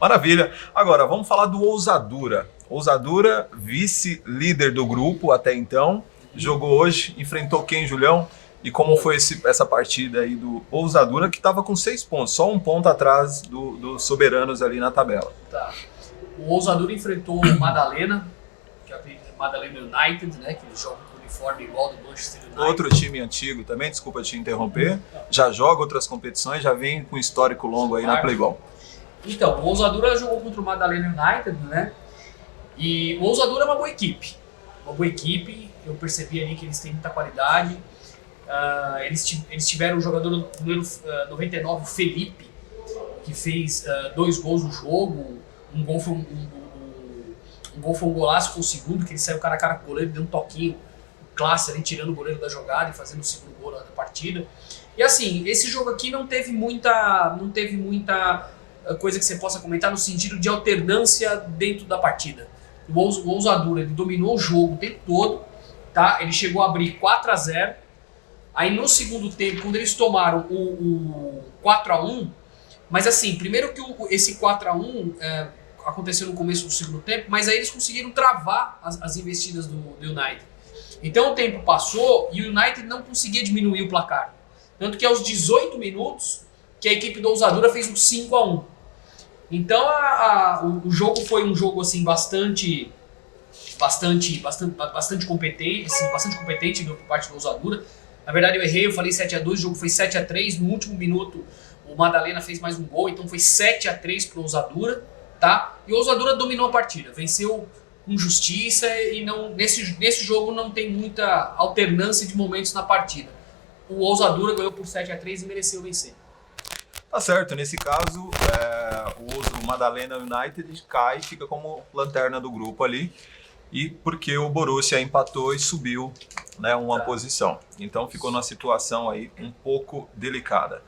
Maravilha. Agora, vamos falar do Ousadura. Ousadura, vice-líder do grupo até então. Jogou hoje, enfrentou quem, Julião? E como foi essa partida aí do Ousadura, que estava com 6 pontos, só 1 ponto atrás dos Soberanos ali na tabela. Tá. O Ousadura enfrentou o Madalena, que é o Madalena United, né, que eles jogam com o uniforme igual do Manchester United. Outro time antigo também, desculpa te interromper, já joga outras competições, já vem com histórico longo aí na Playball. Então, o Ousadura jogou contra o Madalena United, né? E o Ousadura é uma boa equipe. Uma boa equipe, eu percebi ali que eles têm muita qualidade. Eles tiveram o jogador número 99, o Felipe, que fez 2 gols no jogo. Um gol foi um golaço com o segundo, que ele saiu cara a cara com o goleiro, deu um toquinho classe ali, tirando o goleiro da jogada e fazendo o segundo gol da partida. E assim, esse jogo aqui não teve muita coisa que você possa comentar no sentido de alternância dentro da partida. O Ousadura, ele dominou o jogo o tempo todo, tá? Ele chegou a abrir 4-0. Aí no segundo tempo, quando eles tomaram o 4-1, mas assim, primeiro que esse 4-1 aconteceu no começo do segundo tempo, mas aí eles conseguiram travar as investidas do United. Então o tempo passou e o United não conseguia diminuir o placar. Tanto que aos 18 minutos, que a equipe do Ousadura fez um 5-1. Então o jogo foi um jogo assim, bastante competente, assim, bastante competente por parte do Ousadura. Na verdade eu errei, eu falei 7-2, o jogo foi 7-3, no último minuto o Madalena fez mais um gol, então foi 7-3 para o Ousadura, tá? E o Ousadura dominou a partida, venceu com justiça e nesse jogo não tem muita alternância de momentos na partida. O Ousadura ganhou por 7-3 e mereceu vencer. Tá certo, nesse caso o Madalena United cai e fica como lanterna do grupo ali, e porque o Borussia empatou e subiu, né, uma posição. Então ficou numa situação aí um pouco delicada.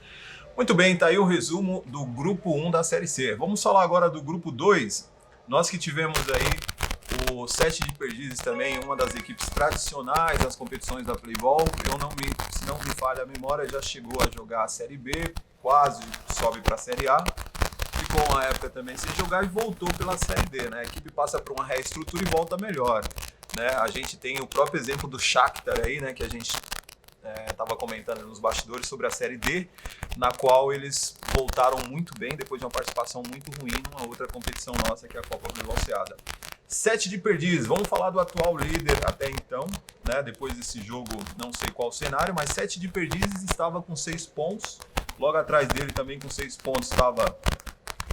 Muito bem, tá aí o resumo do grupo 1 da Série C. Vamos falar agora do grupo 2. Nós que tivemos aí o 7 de Perdizes também, uma das equipes tradicionais das competições da Playball. Se não me falha a memória, já chegou a jogar a Série B, quase sobe para a Série A. Ficou uma época também sem jogar e voltou pela Série D, né? A equipe passa por uma reestrutura e volta melhor, né? A gente tem o próprio exemplo do Shakhtar aí, né? Que a gente estava comentando nos bastidores sobre a Série D, na qual eles voltaram muito bem depois de uma participação muito ruim numa outra competição nossa, que é a Copa Balanceada. 7 de Perdizes, vamos falar do atual líder até então, né? Depois desse jogo, não sei qual o cenário, mas 7 de Perdizes estava com 6 pontos. Logo atrás dele também com 6 pontos estava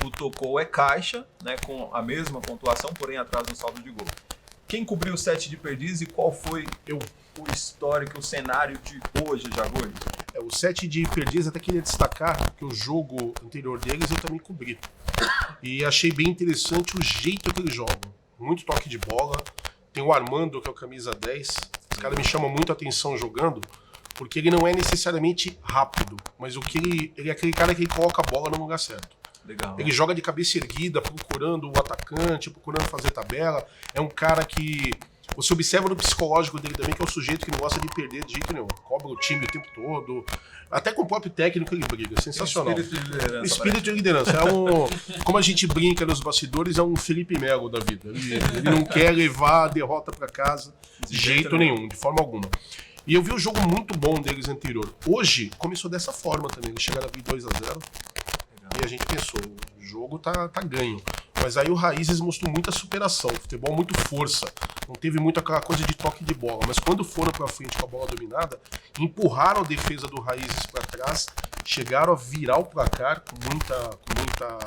o Tocou Caixa, né? Com a mesma pontuação, porém atrás no saldo de gol. Quem cobriu o 7 de Perdizes e qual foi o histórico, o cenário de hoje, Jagor? O 7 de Perdizes, até queria destacar que o jogo anterior deles eu também cobri. E achei bem interessante o jeito que eles jogam. Muito toque de bola. Tem o Armando, que é o camisa 10. Esse cara me chama muito a atenção jogando, porque ele não é necessariamente rápido, mas ele é aquele cara que ele coloca a bola no lugar certo. Legal. Ele joga de cabeça erguida, procurando o atacante, procurando fazer tabela. É um cara que você observa no psicológico dele também, que é um sujeito que não gosta de perder de jeito nenhum. Cobra o time o tempo todo. Até com o próprio técnico ele briga. Sensacional. Espírito de liderança. Espírito de liderança. Como a gente brinca nos bastidores, é um Felipe Melo da vida. Ele não quer levar a derrota para casa de jeito nenhum, de forma alguma. E eu vi um jogo muito bom deles anterior. Hoje começou dessa forma também. Eles chegaram a vir 2-0. E a gente pensou, o jogo tá ganho. Mas aí o Raízes mostrou muita superação, futebol muito força. Não teve muito aquela coisa de toque de bola. Mas quando foram pra frente com a bola dominada, empurraram a defesa do Raízes para trás, chegaram a virar o placar com muita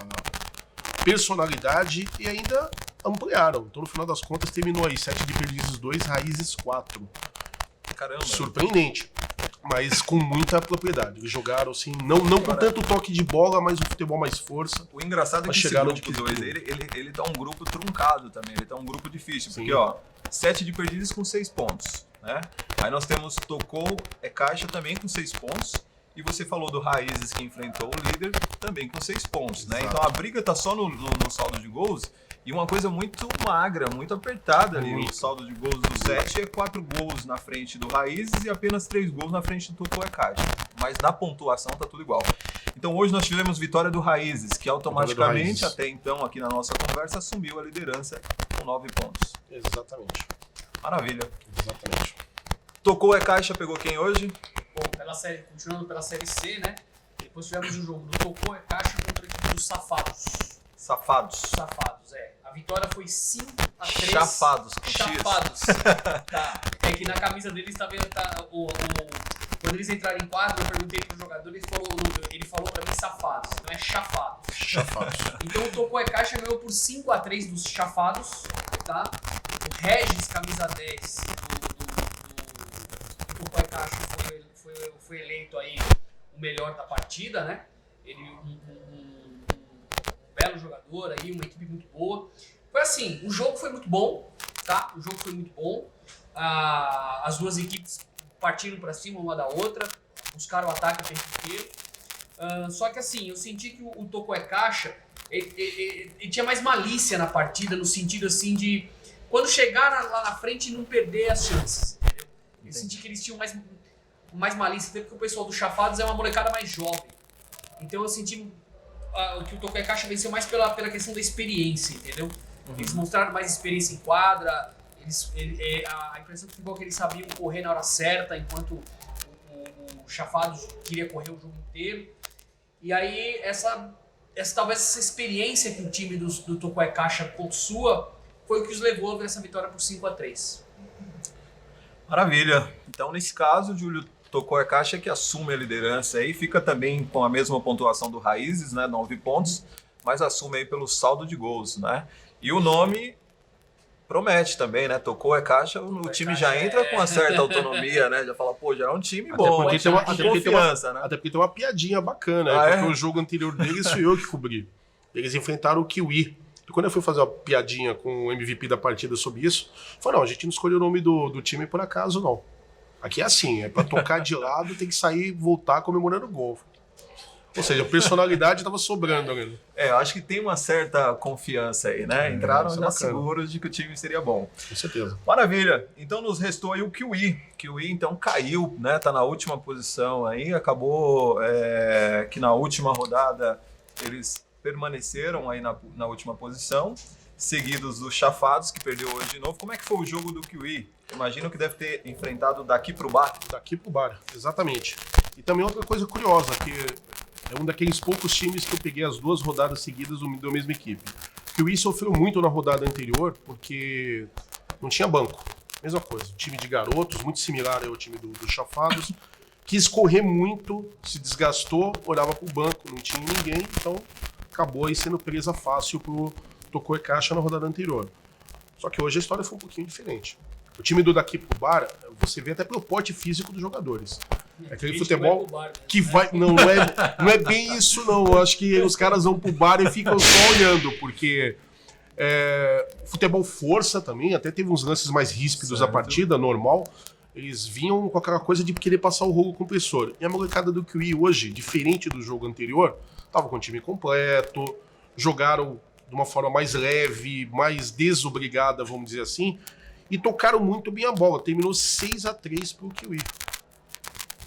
personalidade e ainda ampliaram. Então no final das contas terminou aí 7 de Perdizes 2, Raízes 4. Caramba. Surpreendente, mas com muita propriedade. Eles jogaram assim, não com tanto toque de bola, mas um futebol mais força. O engraçado é que esse grupo 2, ele tá um grupo truncado também, ele tá um grupo difícil. Sim. Porque, 7 de Perdizes com 6 pontos, né? Aí nós temos Tocou Caixa também com 6 pontos. E você falou do Raízes, que enfrentou o líder, também com 6 pontos, né? Então a briga tá só no saldo de gols. E uma coisa muito magra, muito apertada ali. O saldo de gols do 7 é 4 gols na frente do Raízes e apenas 3 gols na frente do Tocou Caixa. Mas na pontuação tá tudo igual. Então hoje nós tivemos vitória do Raízes, que automaticamente, até então, aqui na nossa conversa, assumiu a liderança com 9 pontos. Exatamente. Maravilha. Exatamente. Tocou Caixa, pegou quem hoje? Bom, continuando pela Série C, né? Depois tivemos o jogo do Tocou Caixa contra a equipe dos Safados. Safados. Safados, A vitória foi 5-3. Chafados com X. Chafados. Tá. É que na camisa deles tá vendo. Quando eles entraram em quadro, eu perguntei pro jogador, ele falou pra mim safados. Então é chafado. Chafados. Então o Tokai Caixa ganhou por 5-3 dos chafados, tá? O Regis, camisa 10 do Tokai Caixa foi eleito aí o melhor da partida, né? Ele um belo jogador aí, uma equipe muito boa. Foi assim, o jogo foi muito bom, tá? O jogo foi muito bom. As duas equipes partiram pra cima uma da outra, buscaram o ataque o tempo inteiro. Só que assim, eu senti que o Tokai Caixa ele tinha mais malícia na partida, no sentido assim de quando chegar lá na frente não perder as chances, entendeu? Eu senti que eles tinham mais malícia, até porque o pessoal do Chafados é uma molecada mais jovem. Então eu senti que o Tokai Caixa venceu mais pela questão da experiência, entendeu? Eles mostraram mais experiência em quadra, a impressão que ficou que eles sabiam correr na hora certa, enquanto o Chafados queria correr o jogo inteiro. E aí, talvez essa experiência que o time do Tokai Caixa possua foi o que os levou a ver essa vitória por 5-3. Maravilha. Então, nesse caso, o Júlio Tokai Caixa que assume a liderança aí, fica também com a mesma pontuação do Raízes, né, 9 pontos, mas assume aí pelo saldo de gols, né? E o nome promete também, né? Tokai Caixa, o time já entra com uma certa autonomia, né? Já fala, pô, já é um time bom, porque tem confiança, né? Até porque tem uma piadinha bacana, porque o jogo anterior deles fui eu que cobri. Eles enfrentaram o Kiwi. E quando eu fui fazer uma piadinha com o MVP da partida sobre isso, eu falei, não, a gente não escolheu o nome do time por acaso, não. Aqui é assim, é pra tocar de lado, tem que sair e voltar comemorando o gol. Ou seja, a personalidade tava sobrando, né? Eu acho que tem uma certa confiança aí, né? Entraram já seguros de que o time seria bom. Com certeza. Maravilha. Então nos restou aí o Kiwi. Kiwi então caiu, né? Tá na última posição aí. Acabou que na última rodada eles permaneceram aí na última posição, seguidos dos Chafados, que perdeu hoje de novo. Como é que foi o jogo do Kiwi? Imagino que deve ter enfrentado daqui pro bar. Daqui pro bar, exatamente. E também outra coisa curiosa, que é um daqueles poucos times que eu peguei as 2 rodadas seguidas da mesma equipe. O Kiwi sofreu muito na rodada anterior, porque não tinha banco. Mesma coisa, time de garotos, muito similar ao time do Chafados. Quis correr muito, se desgastou, olhava pro banco, não tinha ninguém, então acabou aí sendo presa fácil pro Tokai Caixa na rodada anterior. Só que hoje a história foi um pouquinho diferente. O time do daqui pro bar, você vê até pelo porte físico dos jogadores. É aquele futebol que vai... Não é bem isso, não. Eu acho que os caras vão pro bar e ficam só olhando, porque futebol força também, até teve uns lances mais ríspidos da partida, normal. Eles vinham com aquela coisa de querer passar o rolo compressor. E a molecada do Kiwi hoje, diferente do jogo anterior, tava com o time completo, jogaram de uma forma mais leve, mais desobrigada, vamos dizer assim, e tocaram muito bem a bola. Terminou 6-3 pro Kiwi.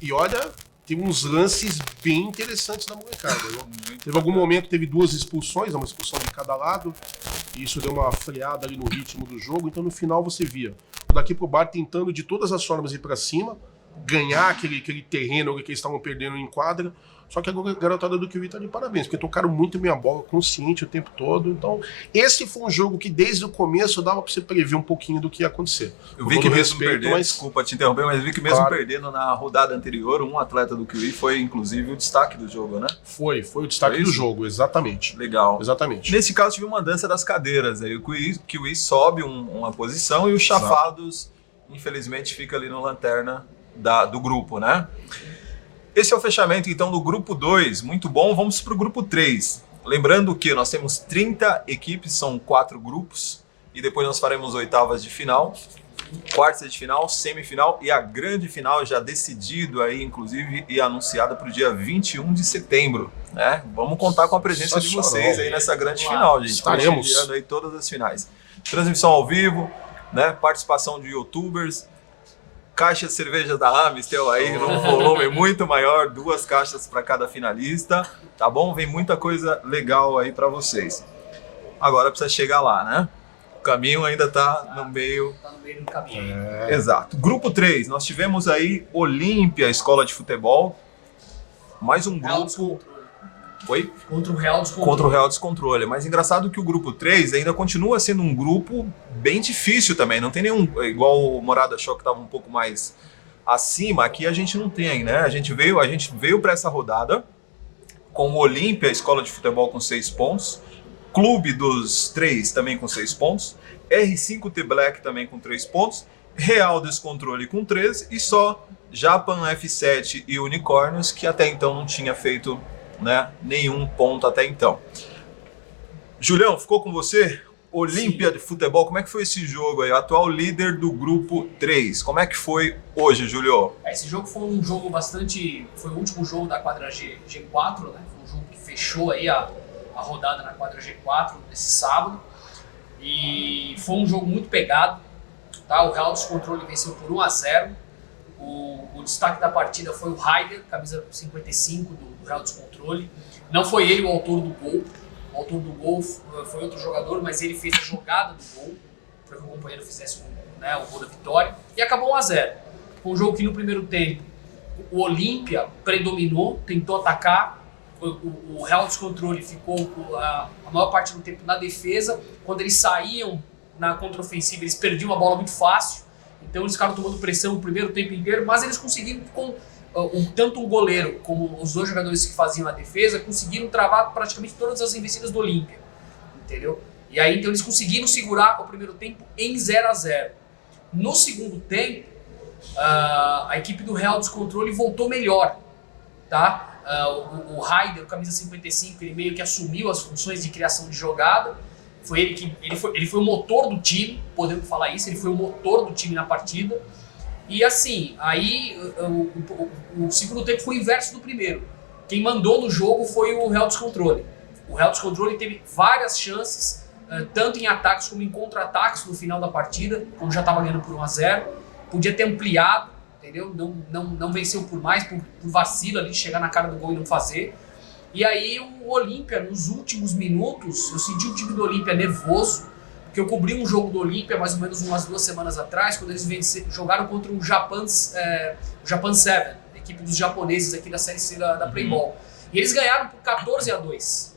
E olha, teve uns lances bem interessantes da molecada. Teve algum momento, teve 2 expulsões, uma expulsão de cada lado, e isso deu uma freada ali no ritmo do jogo. Então no final você via o daqui pro bar tentando de todas as formas ir para cima, ganhar aquele terreno que eles estavam perdendo em quadra. Só que a garotada do Kiwi tá de parabéns, porque tocaram muito bem a bola, consciente o tempo todo. Então, esse foi um jogo que desde o começo dava pra você prever um pouquinho do que ia acontecer. Eu vi que mesmo perdendo, desculpa te interromper, mas eu vi que mesmo perdendo na rodada anterior, um atleta do Kiwi foi inclusive o destaque do jogo, né? Foi o destaque do jogo, exatamente. Legal. Exatamente. Nesse caso tive uma dança das cadeiras, aí o Kiwi sobe uma posição e o Chafados, infelizmente, fica ali no lanterna do grupo, né? Esse é o fechamento, então, do grupo 2. Muito bom. Vamos para o grupo 3. Lembrando que nós temos 30 equipes, são 4 grupos. E depois nós faremos oitavas de final, quartas de final, semifinal e a grande final já decidido aí, inclusive, e anunciada para o dia 21 de setembro. Né? Vamos contar com a presença de vocês aí nessa grande final, gente. Estaremos. Prestigiando aí todas as finais. Transmissão ao vivo, né? Participação de youtubers. Caixa de cerveja da Amistel aí, num volume muito maior, 2 caixas para cada finalista, tá bom? Vem muita coisa legal aí para vocês. Agora precisa chegar lá, né? O caminho ainda tá no meio. Tá no meio do caminho. Exato. Grupo 3, nós tivemos aí Olímpia, Escola de Futebol. Mais um grupo Oi? Contra o Real Descontrole. Contra o Real Descontrole. Mas engraçado que o grupo 3 ainda continua sendo um grupo bem difícil também. Não tem nenhum, igual o Morada Show que estava um pouco mais acima, aqui a gente não tem, né? A gente veio para essa rodada com o Olímpia, Escola de Futebol, com 6 pontos. Clube dos 3 também com 6 pontos. R5T Black também com 3 pontos. Real Descontrole com 13 e só Japan F7 e Unicórnios, que até então não tinha feito, né, nenhum ponto até então. Julião, ficou com você? Olímpia de Futebol, como é que foi esse jogo aí? O atual líder do grupo 3. Como é que foi hoje, Julio? Esse jogo foi um jogo bastante... Foi o último jogo da quadra G4, né? Foi um jogo que fechou aí a rodada na quadra G4 nesse sábado. E foi um jogo muito pegado. Tá? O Real Descontrole venceu por 1-0. O destaque da partida foi o Raider, camisa 55 do Real Descontrole. Não foi ele o autor do gol. O autor do gol foi outro jogador, mas ele fez a jogada do gol para que o companheiro fizesse o gol da vitória. E acabou 1-0. Foi um jogo que no primeiro tempo o Olímpia predominou, tentou atacar. O Real Descontrole ficou a maior parte do tempo na defesa. Quando eles saíam na contraofensiva, eles perdiam a bola muito fácil. Então eles ficaram tomando pressão o primeiro tempo inteiro, mas eles conseguiram, tanto o goleiro como os dois jogadores que faziam a defesa, conseguiram travar praticamente todas as investidas do Olímpia, entendeu? E aí então eles conseguiram segurar o primeiro tempo em 0-0. No segundo tempo, a equipe do Real Descontrole voltou melhor, tá? O Raider, camisa 55, ele meio que assumiu as funções de criação de jogada. Ele foi o motor do time, podemos falar isso, ele foi o motor do time na partida. E assim, aí o segundo tempo foi o inverso do primeiro. Quem mandou no jogo foi o Real Descontrole. O Real Descontrole teve várias chances, tanto em ataques como em contra-ataques no final da partida, quando já estava ganhando por 1-0. Podia ter ampliado, entendeu? Não venceu por mais, por vacilo ali de chegar na cara do gol e não fazer. E aí o Olímpia, nos últimos minutos, eu senti o time do Olímpia nervoso, porque eu cobri um jogo do Olímpia mais ou menos umas 2 semanas atrás, quando eles jogaram contra o Japan 7, a equipe dos japoneses aqui da Série C da Playball. E eles ganharam por 14-2.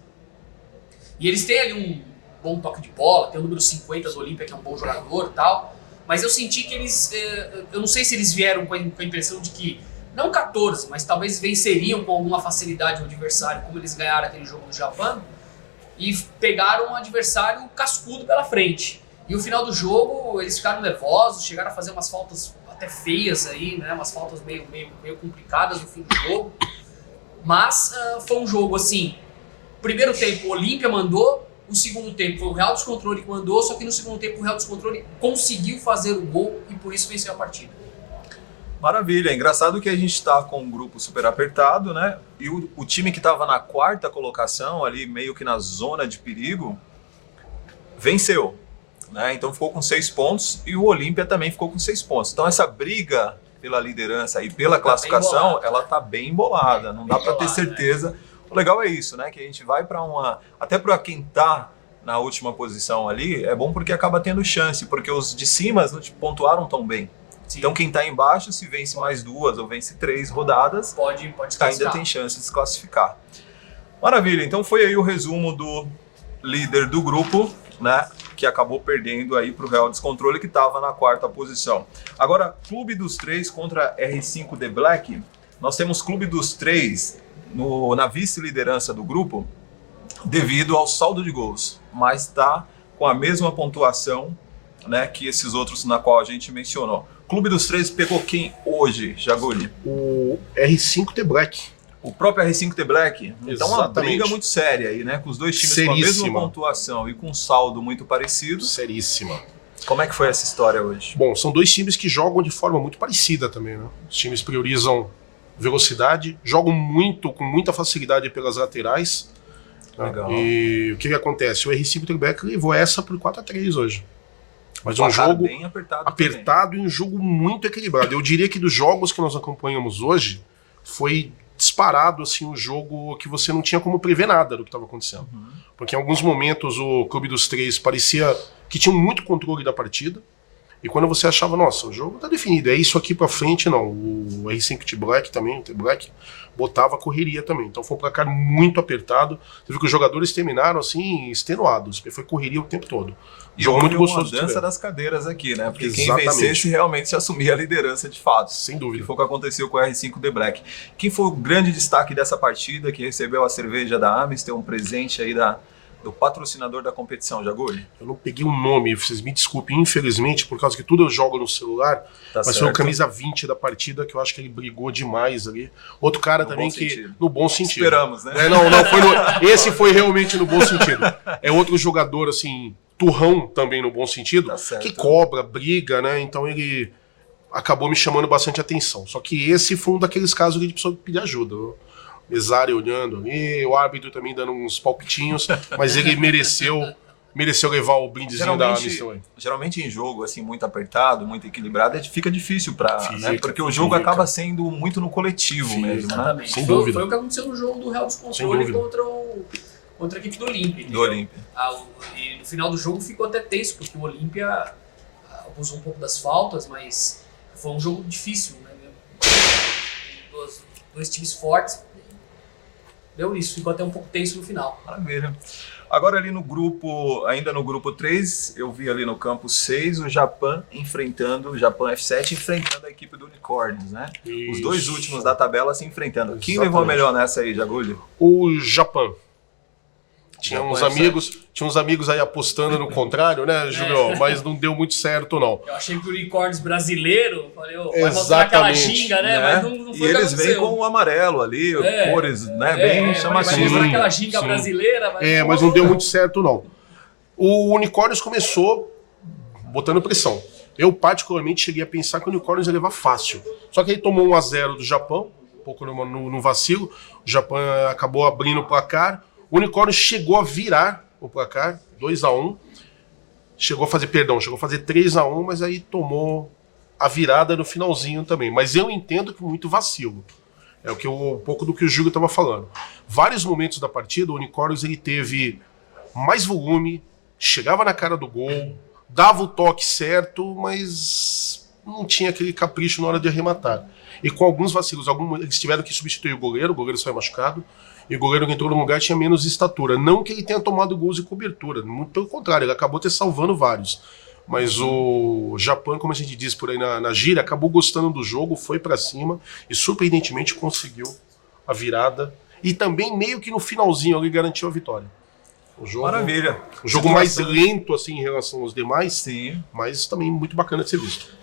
E eles têm ali um bom toque de bola, tem o número 50 do Olímpia, que é um bom jogador e tal, mas eu senti que eles, eu não sei se eles vieram com a impressão de que não 14, mas talvez venceriam com alguma facilidade o adversário, como eles ganharam aquele jogo do Japão, e pegaram um adversário cascudo pela frente. E no final do jogo, eles ficaram nervosos, chegaram a fazer umas faltas até feias aí, né? Umas faltas meio complicadas no fim do jogo. Mas foi um jogo assim, primeiro tempo o Olímpia mandou, o segundo tempo foi o Real Descontrole que mandou, só que no segundo tempo o Real Descontrole conseguiu fazer o gol e por isso venceu a partida. Maravilha, é engraçado que a gente está com um grupo super apertado, né? E o time que estava na 4ª colocação, ali meio que na zona de perigo, venceu, né? Então ficou com 6 pontos e o Olímpia também ficou com 6 pontos. Então essa briga pela liderança e pela classificação, ela tá bem embolada, não dá para ter certeza. Né? O legal é isso, né? Que a gente vai para até para quem tá na última posição ali, é bom porque acaba tendo chance, porque os de cima não pontuaram tão bem. Sim. Então quem está embaixo, se vence mais 2 ou vence 3 rodadas, pode ainda tem chance de se classificar. Maravilha, então foi aí o resumo do líder do grupo, né, que acabou perdendo aí para o Real Descontrole, que estava na 4ª posição. Agora, Clube dos 3 contra R5D Black. Nós temos Clube dos 3 na vice-liderança do grupo devido ao saldo de gols, mas está com a mesma pontuação, né, que esses outros na qual a gente mencionou. Clube dos 3 pegou quem hoje, Jaguli? O R5T Black. O próprio R5T Black. Então uma Exatamente. briga muito séria aí, né? Com os dois times Seríssima. com a mesma pontuação e com um saldo muito parecido. Seríssima. Como é que foi essa história hoje? Bom, são 2 times que jogam de forma muito parecida também, né? Os times priorizam velocidade, jogam com muita facilidade pelas laterais. Legal. E o que acontece? O R5T Black levou essa por 4-3 hoje. Mas um Placar jogo bem apertado e um jogo muito equilibrado. Eu diria que dos jogos que nós acompanhamos hoje, foi disparado assim, um jogo que você não tinha como prever nada do que estava acontecendo. Porque em alguns momentos o Clube dos 3 parecia que tinha muito controle da partida. E quando você achava, nossa, o jogo tá definido, é isso aqui pra frente, não. O R5 T-Black também, o T-Black, botava correria também. Então foi um placar muito apertado. Você viu que os jogadores terminaram assim, extenuados, porque foi correria o tempo todo. E Jogo houve muito uma gostoso de dança ver. das cadeiras aqui, né? Porque Exatamente. quem vencesse realmente se assumia a liderança de fato. Sem Que dúvida. foi o que aconteceu com o R5 The Black. Quem foi o grande destaque dessa partida, que recebeu a cerveja da Amistel, um presente aí do patrocinador da competição, Jaguli? Eu não peguei o nome, vocês me desculpem, infelizmente, por causa que tudo eu jogo no celular, Tá mas foi o camisa 20 da partida, que eu acho que ele brigou demais ali. Outro cara No também bom que... sentido. No bom sentido. Esperamos, né? É, não, esse foi realmente no bom sentido. É outro jogador, assim, turrão também no bom sentido, Tá certo. que cobra, briga, né? Então ele acabou me chamando bastante atenção. Só que esse foi um daqueles casos que a gente precisou pedir ajuda. O Mesário olhando ali, o árbitro também dando uns palpitinhos, mas ele mereceu levar o brindezinho da missão aí. Geralmente em jogo assim muito apertado, muito equilibrado, fica difícil para, né? Fica, Porque o jogo fica. acaba sendo muito no coletivo Fica. mesmo, né? Exatamente. Sem Foi, dúvida. foi o que aconteceu no jogo do Real Sem Descontrole dúvida. contra a equipe do Olímpia. Do Olímpia. E no final do jogo ficou até tenso, porque o Olímpia abusou um pouco das faltas, mas foi um jogo difícil, né? Dois times fortes. Deu isso, ficou até um pouco tenso no final. Maravilha. Agora ali no grupo, ainda no grupo 3, eu vi ali no campo 6 o Japan enfrentando, o Japan F7 enfrentando a equipe do Unicórnios, né? Os dois Isso. últimos da tabela se enfrentando. Quem Exatamente. levou a melhor nessa aí, Jagulho? O Japão. Tinha Japão uns é amigos aí apostando no contrário, né, Júlio? Mas não deu muito certo, não. Eu achei que o Unicórnios brasileiro, falei, vai mostrar aquela Exatamente. ginga, né? Mas não E foi o que eles vêm aconteceu. com o amarelo ali, cores, né, bem Vai chamativas. mostrar aquela ginga Sim. brasileira, Mas não deu muito certo, não. O Unicórnios começou botando pressão. Eu, particularmente, cheguei a pensar que o Unicórnios ia levar fácil. Só que ele tomou 1-0 do Japão, um pouco no vacilo. O Japão acabou abrindo o placar. O Unicórnios chegou a virar o placar, 2-1. Chegou a fazer 3-1, mas aí tomou a virada no finalzinho também. Mas eu entendo que muito vacilo. É um pouco do que o Júlio estava falando. Vários momentos da partida, o Unicórnios ele teve mais volume, chegava na cara do gol, dava o toque certo, mas não tinha aquele capricho na hora de arrematar. E com alguns vacilos, eles tiveram que substituir o goleiro saiu machucado, e o goleiro que entrou no lugar tinha menos estatura. Não que ele tenha tomado gols de cobertura, muito pelo contrário, ele acabou salvando vários. Mas o Japão, como a gente diz por aí na gíria, acabou gostando do jogo, foi pra cima e surpreendentemente conseguiu a virada. E também meio que no finalzinho ele garantiu a vitória. O jogo, Maravilha. O jogo mais lento assim em relação aos demais, Sim. mas também muito bacana de ser visto.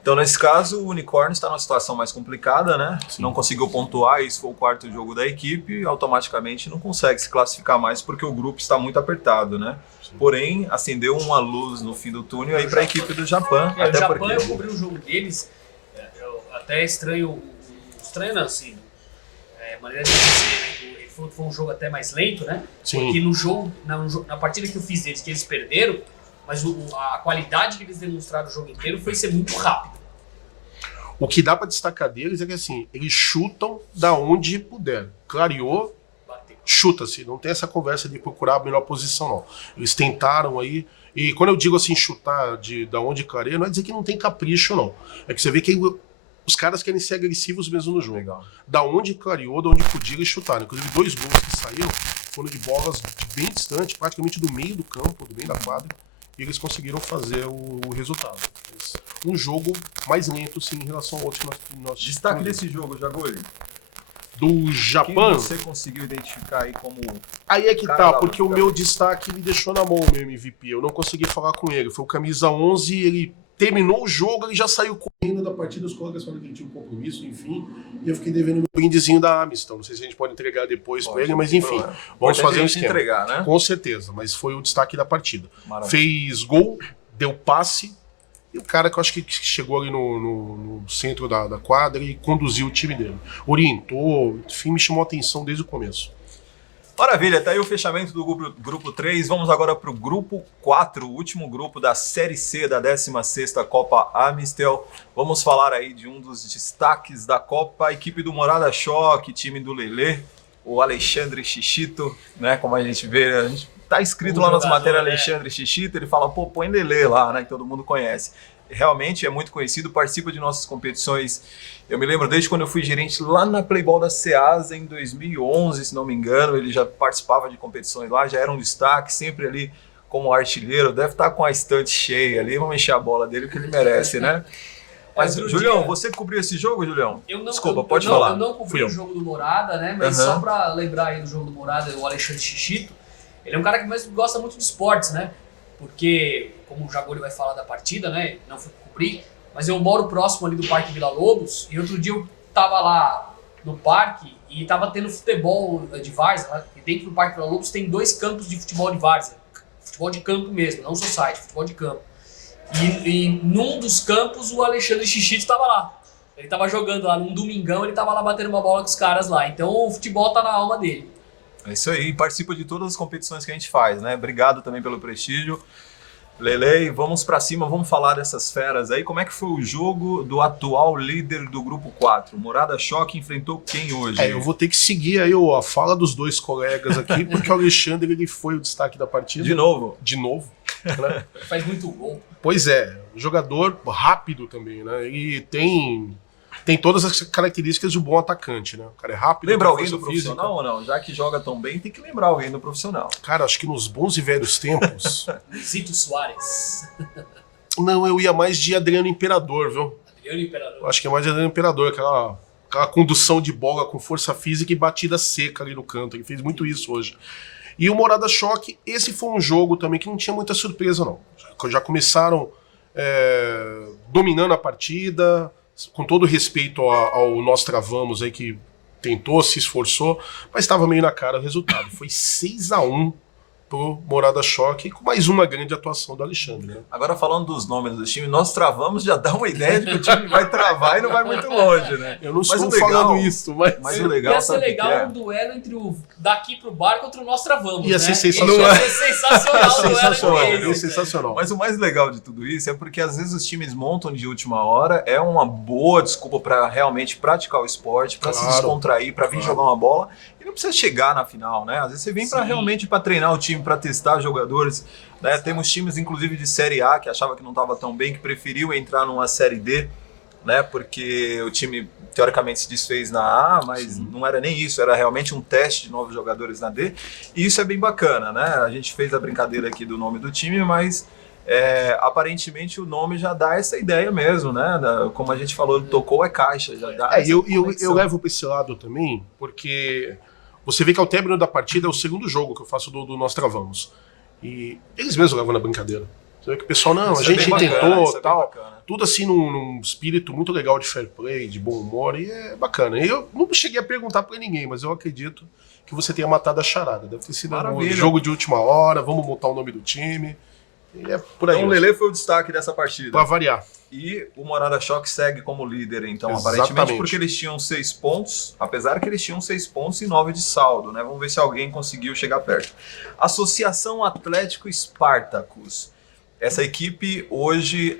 Então, nesse caso, o Unicórnio está numa situação mais complicada, né? Sim. Não conseguiu pontuar, esse foi o quarto jogo da equipe, automaticamente não consegue se classificar mais porque o grupo está muito apertado, né? Sim. Porém, acendeu uma luz no fim do túnel aí para a equipe do Japão. O Até Japão, porque eu cobri o jogo deles, eu até estranho não, assim, maneira de dizer, né? Ele falou que foi um jogo até mais lento, né? Sim. Porque no jogo, na partida que eu fiz deles, que eles perderam, mas a qualidade que eles demonstraram o jogo inteiro foi ser muito rápido. O que dá pra destacar deles é que assim, eles chutam da onde puder. Clareou, Bateu. chuta-se. Não tem essa conversa de procurar a melhor posição, não. Eles tentaram aí. E quando eu digo assim, chutar da onde clareia, não é dizer que não tem capricho, não. É que você vê que os caras querem ser agressivos mesmo no jogo. Legal. Da onde clareou, da onde podia, eles chutaram. Inclusive, 2 gols que saíram foram de bolas bem distantes, praticamente do meio do campo, do meio da quadra. E eles conseguiram fazer o resultado. Mas um jogo mais lento, sim, em relação ao outro que nós Destaque desse jogo, Jaguli. do Quem Japão. você conseguiu identificar aí como... Aí é que Cara, tá, lá, porque o tá. meu destaque me deixou na mão, meu MVP. Eu não consegui falar com ele. Foi o camisa 11, ele terminou o jogo, ele já saiu correndo da partida. Os colegas falaram que ele tinha um compromisso, enfim. E eu fiquei devendo meu brindezinho da Amistel. Não sei se a gente pode entregar depois pra ele, mas enfim. Vamos fazer um esquema. entregar, né? Com certeza, mas foi o destaque da partida. Maravilha. Fez gol, deu passe. E o cara que eu acho que chegou ali no centro da quadra e conduziu o time dele. Orientou, enfim, me chamou a atenção desde o começo. Maravilha, tá aí o fechamento do grupo 3. Vamos agora para o grupo 4, o último grupo da Série C da 16ª Copa Amistel. Vamos falar aí de um dos destaques da Copa, a equipe do Morada Choque, time do Lelê, o Alexandre Chichito, né? Como a gente vê, tá escrito lá nas matérias Alexandre Chichito, ele fala, pô, põe Lelê lá, né? Que todo mundo conhece. realmente é muito conhecido, participa de nossas competições. Eu me lembro desde quando eu fui gerente lá na Playball da Ceasa em 2011, se não me engano, ele já participava de competições lá, já era um destaque, sempre ali como artilheiro, deve estar com a estante cheia ali, vamos encher a bola dele, o que ele merece, né? Mas, Julião, você cobriu esse jogo, Julião? Desculpa, pode falar. Eu não cobri o jogo do Morada, né? Mas só pra lembrar aí do jogo do Morada, o Alexandre Chichito, ele é um cara que mais gosta muito de esportes, né? Porque, como o Jagori vai falar da partida, né? Não fui cobrir, mas eu moro próximo ali do Parque Vila Lobos, e outro dia eu tava lá no parque e tava tendo futebol de várzea, né? E dentro do Parque Vila Lobos tem 2 campos de futebol de várzea. Futebol de campo mesmo, não society, futebol de campo. E num dos campos o Alexandre Chichito estava lá. Ele estava jogando lá num domingão, ele estava lá batendo uma bola com os caras lá. Então o futebol tá na alma dele. É isso aí, participa de todas as competições que a gente faz, né? Obrigado também pelo prestígio. Lele, vamos pra cima, vamos falar dessas feras aí. Como é que foi o jogo do atual líder do grupo 4? Morada Choque enfrentou quem hoje? Eu vou ter que seguir aí a fala dos 2 colegas aqui, porque o Alexandre ele foi o destaque da partida. De novo? De novo. Né? Faz muito gol. Pois é, jogador rápido também, né? Ele tem todas as características de um bom atacante, né? O cara é rápido. Lembra alguém do profissional ou não? Já que joga tão bem, tem que lembrar alguém do profissional. Cara, acho que nos bons e velhos tempos... Zito Soares. Não, eu ia mais de Adriano Imperador, viu? Adriano Imperador. Acho que é mais de Adriano Imperador, aquela condução de bola com força física e batida seca ali no canto. Ele fez muito isso hoje. E o Morada Choque, esse foi um jogo também que não tinha muita surpresa, não. Já começaram dominando a partida, com todo respeito ao Nós Travamos aí, que tentou, se esforçou, mas estava meio na cara o resultado. Foi 6-1 pro Morada Choque, com mais uma grande atuação do Alexandre. Né? Agora falando dos nomes do time, Nós Travamos já dá uma ideia de que o time vai travar e não vai muito longe, né? Eu não estou falando isso, mas o legal, ia ser legal um duelo entre o daqui pro bar contra o Nós Travamos, ia né? ser sensacional. Ia ser sensacional o duelo entre eles. Sensacional. Mas o mais legal de tudo isso é porque às vezes os times montam de última hora, é uma boa desculpa para realmente praticar o esporte, para se descontrair, para vir jogar uma bola. E não precisa chegar na final, né? Às vezes você vem para realmente para treinar o time, para testar jogadores. Né? Temos times, inclusive, de Série A, que achava que não estava tão bem, que preferiu entrar numa Série D, né? Porque o time, teoricamente, se desfez na A, mas não era nem isso, era realmente um teste de novos jogadores na D. E isso é bem bacana, né? A gente fez a brincadeira aqui do nome do time, mas aparentemente o nome já dá essa ideia mesmo, né? Como a gente falou, tocou caixa, já dá eu levo para esse lado também, porque você vê que ao término da partida é o segundo jogo que eu faço do Nós Travamos. E eles mesmos levam na brincadeira. Você vê que o pessoal, não, a gente tentou, tal. Tudo assim num espírito muito legal de fair play, de bom humor, e é bacana. E eu não cheguei a perguntar para ninguém, mas eu acredito que você tenha matado a charada. Deve ter sido um jogo de última hora, vamos montar o nome do time. E é por aí. Então o Lele foi o destaque dessa partida. Para variar. E o Morada Choque segue como líder, então, Exatamente. aparentemente, porque eles tinham 6 pontos, apesar que eles tinham 6 pontos e 9 de saldo, né? Vamos ver se alguém conseguiu chegar perto. Associação Atlético Spartacus. Essa equipe hoje,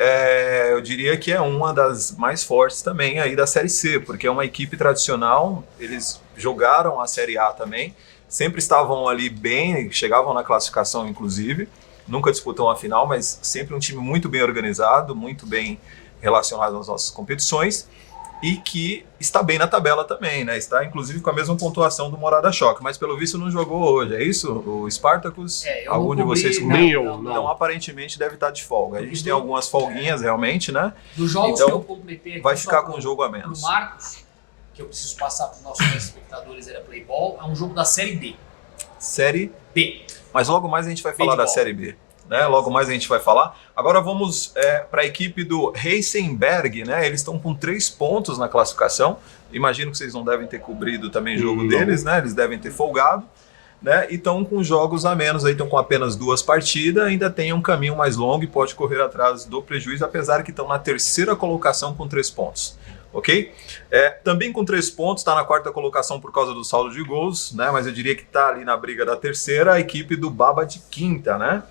eu diria que é uma das mais fortes também aí da Série C, porque é uma equipe tradicional, eles jogaram a Série A também, sempre estavam ali bem, chegavam na classificação inclusive, nunca disputam uma final, mas sempre um time muito bem organizado, muito bem relacionado às nossas competições e que está bem na tabela também, né? Está inclusive com a mesma pontuação do Morada Choque, mas pelo visto não jogou hoje, é isso? O Spartacus? Algum de vocês não. Então aparentemente deve estar de folga. A gente tem algumas folguinhas realmente, né? Dos jogos então, que eu completei aqui, vai ficar com um jogo a menos. O Marcos, que eu preciso passar para os nossos espectadores, era Playball, é um jogo da Série D. Série B. Mas logo mais a gente vai falar da Série B. Né? Logo mais a gente vai falar. Agora vamos para a equipe do Heisenberg, né? Eles estão com 3 pontos na classificação. Imagino que vocês não devem ter cobrido também o jogo deles, né? Eles devem ter folgado, né? E estão com jogos a menos, aí estão com apenas 2 partidas, ainda tem um caminho mais longo e pode correr atrás do prejuízo, apesar que estão na 3ª colocação com 3 pontos. Ok? Também com 3 pontos, está na 4ª colocação por causa do saldo de gols, né? Mas eu diria que está ali na briga da 3ª, a equipe do Baba de Quinta, né?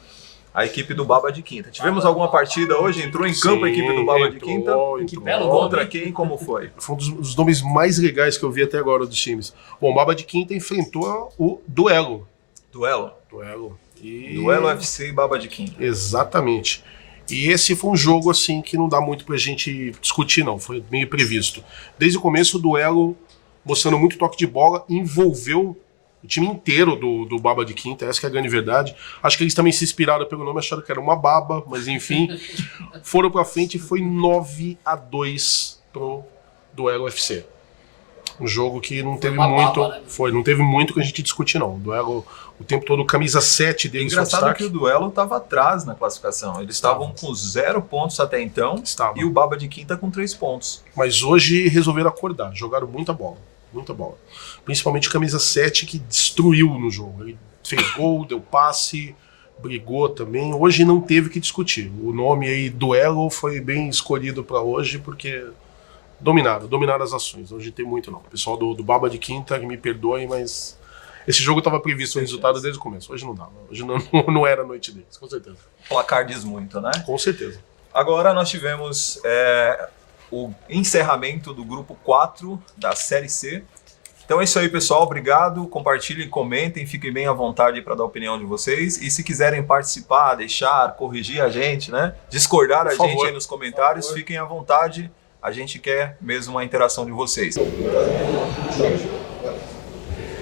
A equipe do Baba de Quinta. Tivemos alguma partida hoje? Entrou em campo a equipe do Baba de Quinta? Que belo Contra quem? Como foi? Foi um dos nomes mais legais que eu vi até agora dos times. Bom, o Baba de Quinta enfrentou o Duelo. Duelo? Duelo. Duelo FC e Baba de Quinta. Exatamente. E esse foi um jogo assim que não dá muito pra gente discutir, não. Foi meio previsto. Desde o começo, o duelo mostrando muito toque de bola, envolveu o time inteiro do Baba de Quinta, essa que é a grande verdade. Acho que eles também se inspiraram pelo nome, acharam que era uma baba, mas enfim, foram pra frente e foi 9-2 pro duelo UFC. Um jogo que não teve muito. Baba, né? Não teve muito que a gente discutir, não. O duelo, o tempo todo, camisa 7 deles. Engraçado que o duelo estava atrás na classificação. Eles estavam com 0 pontos até então. Estava. E o Baba de Quinta com 3 pontos. Mas hoje resolveram acordar, jogaram muita bola. Muita bola. Principalmente camisa 7 que destruiu no jogo. Ele fez gol, deu passe, brigou também. Hoje não teve que discutir. O nome aí, duelo, foi bem escolhido para hoje porque dominaram as ações. Hoje tem muito não. O pessoal do Baba de Quinta, me perdoe, mas esse jogo estava previsto o resultado desde o começo. Hoje não dava. Hoje não era a noite deles, com certeza. O placar diz muito, né? Com certeza. Agora nós tivemos o encerramento do grupo 4 da Série C. Então é isso aí, pessoal. Obrigado. Compartilhem, comentem, fiquem bem à vontade para dar a opinião de vocês. E se quiserem participar, deixar, corrigir a gente, né? Discordar a gente aí nos comentários, fiquem à vontade. A gente quer mesmo uma interação de vocês.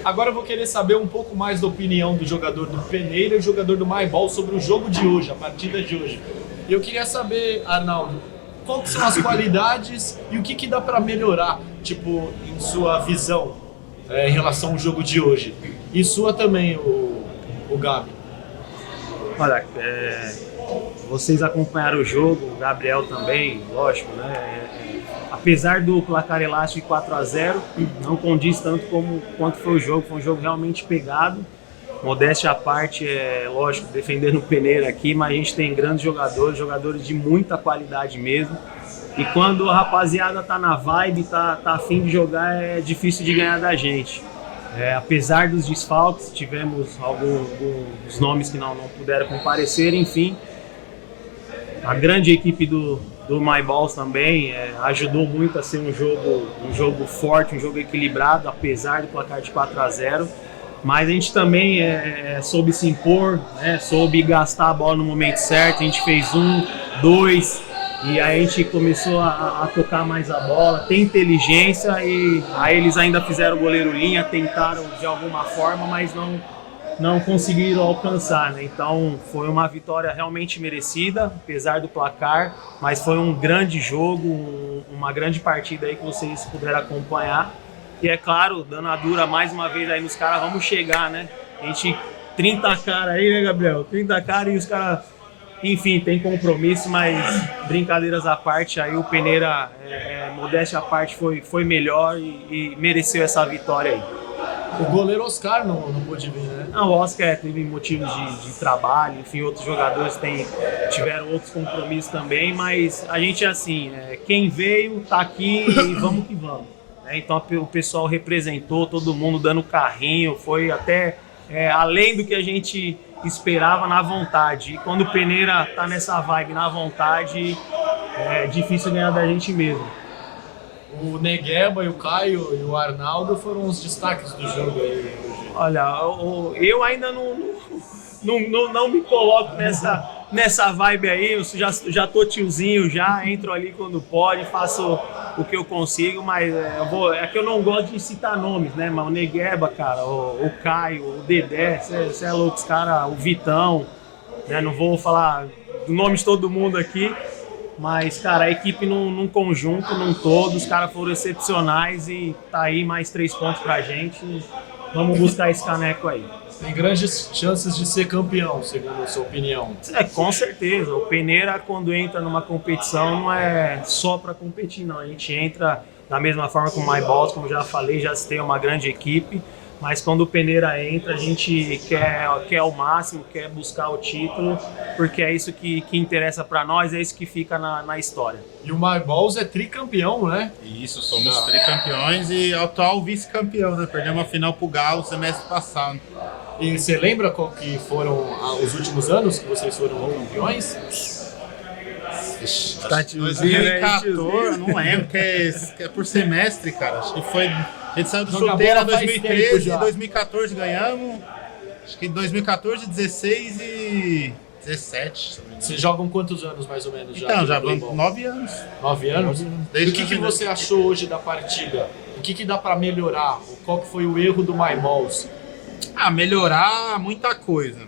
Agora eu vou querer saber um pouco mais da opinião do jogador do Peneira e do jogador do MyBall sobre o jogo de hoje, a partida de hoje. E eu queria saber, Arnaldo, quais são as qualidades e o que dá para melhorar, tipo, em sua visão, em relação ao jogo de hoje. E sua também, o Gabi. Olha, vocês acompanharam o jogo, o Gabriel também, lógico, né? Apesar do placar elástico de 4-0, não condiz tanto quanto foi um jogo realmente pegado. Modéstia à parte, lógico, defendendo o Peneira aqui, mas a gente tem grandes jogadores de muita qualidade mesmo. E quando a rapaziada tá na vibe, tá afim de jogar, é difícil de ganhar da gente. Apesar dos desfalques, tivemos alguns nomes que não puderam comparecer, enfim. A grande equipe do MyBalls também ajudou muito a ser um jogo forte, um jogo equilibrado, apesar do placar de 4-0. Mas a gente também soube se impor, né? Soube gastar a bola no momento certo. A gente fez 1, 2 e aí a gente começou a tocar mais a bola, tem inteligência e aí eles ainda fizeram o goleiro linha, tentaram de alguma forma, mas não conseguiram alcançar, né? Então foi uma vitória realmente merecida, apesar do placar, mas foi um grande jogo, uma grande partida aí que vocês puderam acompanhar. E é claro, dando a dura mais uma vez aí nos caras, vamos chegar, né? A gente 30 cara aí, né, Gabriel? 30 cara e os caras, enfim, tem compromisso, mas brincadeiras à parte, aí o Peneira, modéstia à parte, foi melhor e mereceu essa vitória aí. O goleiro Oscar não pôde vir, né? Não, o Oscar teve motivos de trabalho, enfim, outros jogadores tiveram outros compromissos também, mas a gente é assim, quem veio tá aqui e vamos que vamos. Então o pessoal representou, todo mundo dando carrinho, foi até além do que a gente esperava na vontade. E quando o Peneira tá nessa vibe na vontade, é difícil ganhar da gente mesmo. O Negueba e o Caio e o Arnaldo foram os destaques do jogo aí. Olha, eu ainda não me coloco nessa vibe aí, eu já tô tiozinho, já entro ali quando pode, faço o que eu consigo, mas é que eu não gosto de citar nomes, né? Mas o Negueba, cara, o Caio, o Dedé, você é louco, os caras, o Vitão, né? Não vou falar do nome de todo mundo aqui, mas, cara, a equipe num conjunto, num todo, os caras foram excepcionais e tá aí mais 3 pontos pra gente. Vamos buscar esse caneco aí. Tem grandes chances de ser campeão, segundo a sua opinião. Com certeza. O Peneira, quando entra numa competição, não é só para competir, não. A gente entra da mesma forma com o MyBalls, como já falei, já tem uma grande equipe. Mas quando o Peneira entra, a gente quer o máximo, quer buscar o título, porque é isso que interessa para nós, é isso que fica na história. E o MyBalls é tricampeão, né? Isso, somos tricampeões e atual vice-campeão, né? Perdemos a final pro Galo semestre passado. E você lembra qual que foram os últimos anos que vocês foram campeões? Tá, 2014, não lembro, que é por semestre, cara. Acho que foi... A gente saiu do solteiro em 2013, em 2014 ganhamos. Acho que em 2014, 16 e 17, se não me engano. Vocês jogam quantos anos mais ou menos já? Então, aqui já no vamos Playboy? 9 anos. 9 anos? E Desde o que 2010. você achou hoje da partida? O que dá pra melhorar? Qual que foi o erro do My Balls? Melhorar muita coisa.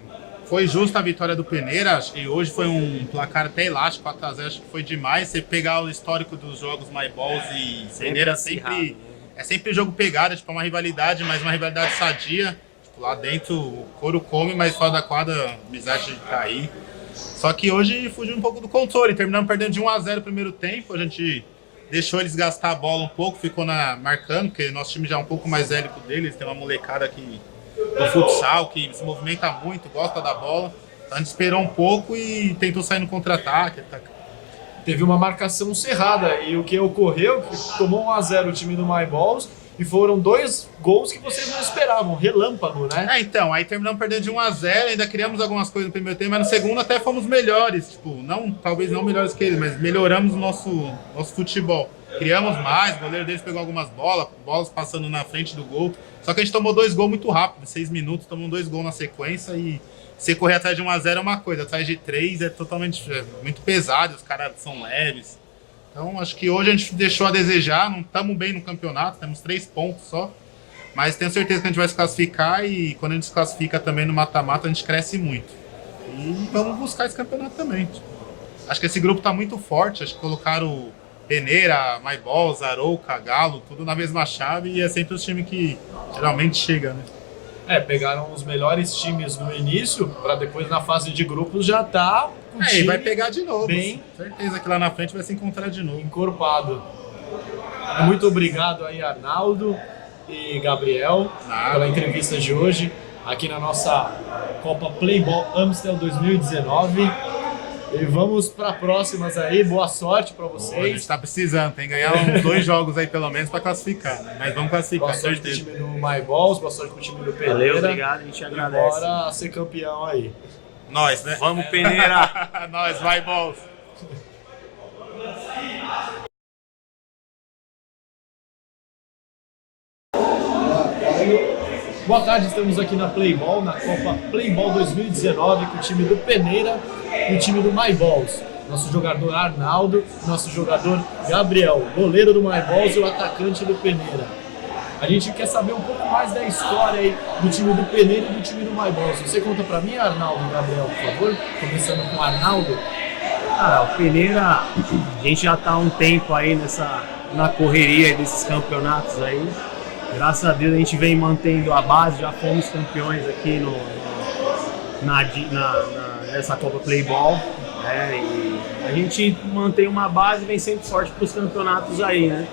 Foi justa a vitória do Peneira, acho que hoje foi um placar até elástico, 4x0, acho que foi demais. Você pegar o histórico dos jogos My Balls e Peneira sempre... É sempre jogo pegado, tipo, uma rivalidade, mas uma rivalidade sadia. Tipo, lá dentro o couro come, mas fora da quadra a amizade tá aí. Só que hoje fugiu um pouco do controle, terminamos perdendo de 1x0 no primeiro tempo, a gente deixou eles gastar a bola um pouco, ficou marcando, porque nosso time já é um pouco mais velho que o deles, tem uma molecada aqui do futsal que se movimenta muito, gosta da bola. Então a gente esperou um pouco e tentou sair no contra-ataque. Teve uma marcação cerrada e o que ocorreu, que tomou 1x0 o time do My Balls e foram 2 gols que vocês não esperavam, relâmpago, né? Então, aí terminamos perdendo de 1x0, ainda criamos algumas coisas no primeiro tempo, mas no segundo até fomos melhores, tipo, talvez não melhores que eles, mas melhoramos o nosso futebol. Criamos mais, o goleiro deles pegou algumas bolas passando na frente do gol, só que a gente tomou 2 gols muito rápido, 6 minutos, tomamos 2 gols na sequência e você correr atrás de 1x0 é uma coisa, atrás de 3 é muito pesado, os caras são leves. Então acho que hoje a gente deixou a desejar, não estamos bem no campeonato, temos 3 pontos só. Mas tenho certeza que a gente vai se classificar e quando a gente se classifica também no mata-mata a gente cresce muito. E vamos buscar esse campeonato também. Acho que esse grupo está muito forte, acho que colocaram Peneira, My Balls, Arouca, Galo, tudo na mesma chave e é sempre os times que geralmente chega, né? Pegaram os melhores times no início, para depois na fase de grupos já tá com o time E vai pegar de novo. bem Certeza que lá na frente vai se encontrar de novo. encorpado. Muito obrigado aí, Arnaldo e Gabriel, pela entrevista de hoje, aqui na nossa Copa Playboy Amstel 2019. E vamos para próximas aí, boa sorte para A gente vocês. tá precisando, tem que ganhar uns 2 jogos aí pelo menos para classificar. Mas vamos classificar, Boa sorte pro certeza. time do My Balls, boa sorte pro time do Peneira. Valeu, obrigado, a gente agradece. Bora ser campeão aí. Nós, né? Vamos, Peneira! Nós, vai, Balls! Boa tarde, estamos aqui na Playball, na Copa Playball 2019, com o time do Peneira e o time do My Balls. Nosso jogador Arnaldo, nosso jogador Gabriel, goleiro do My Balls e o atacante do Peneira. A gente quer saber um pouco mais da história aí do time do Peneira e do time do My Balls. Você conta pra mim, Arnaldo e Gabriel, por favor? Começando com o Arnaldo. O Peneira, a gente já tá há um tempo aí na correria desses campeonatos aí. Graças a Deus a gente vem mantendo a base, já fomos campeões aqui nessa Copa Playball. E a gente mantém uma base e vem sempre forte para os campeonatos aí, né?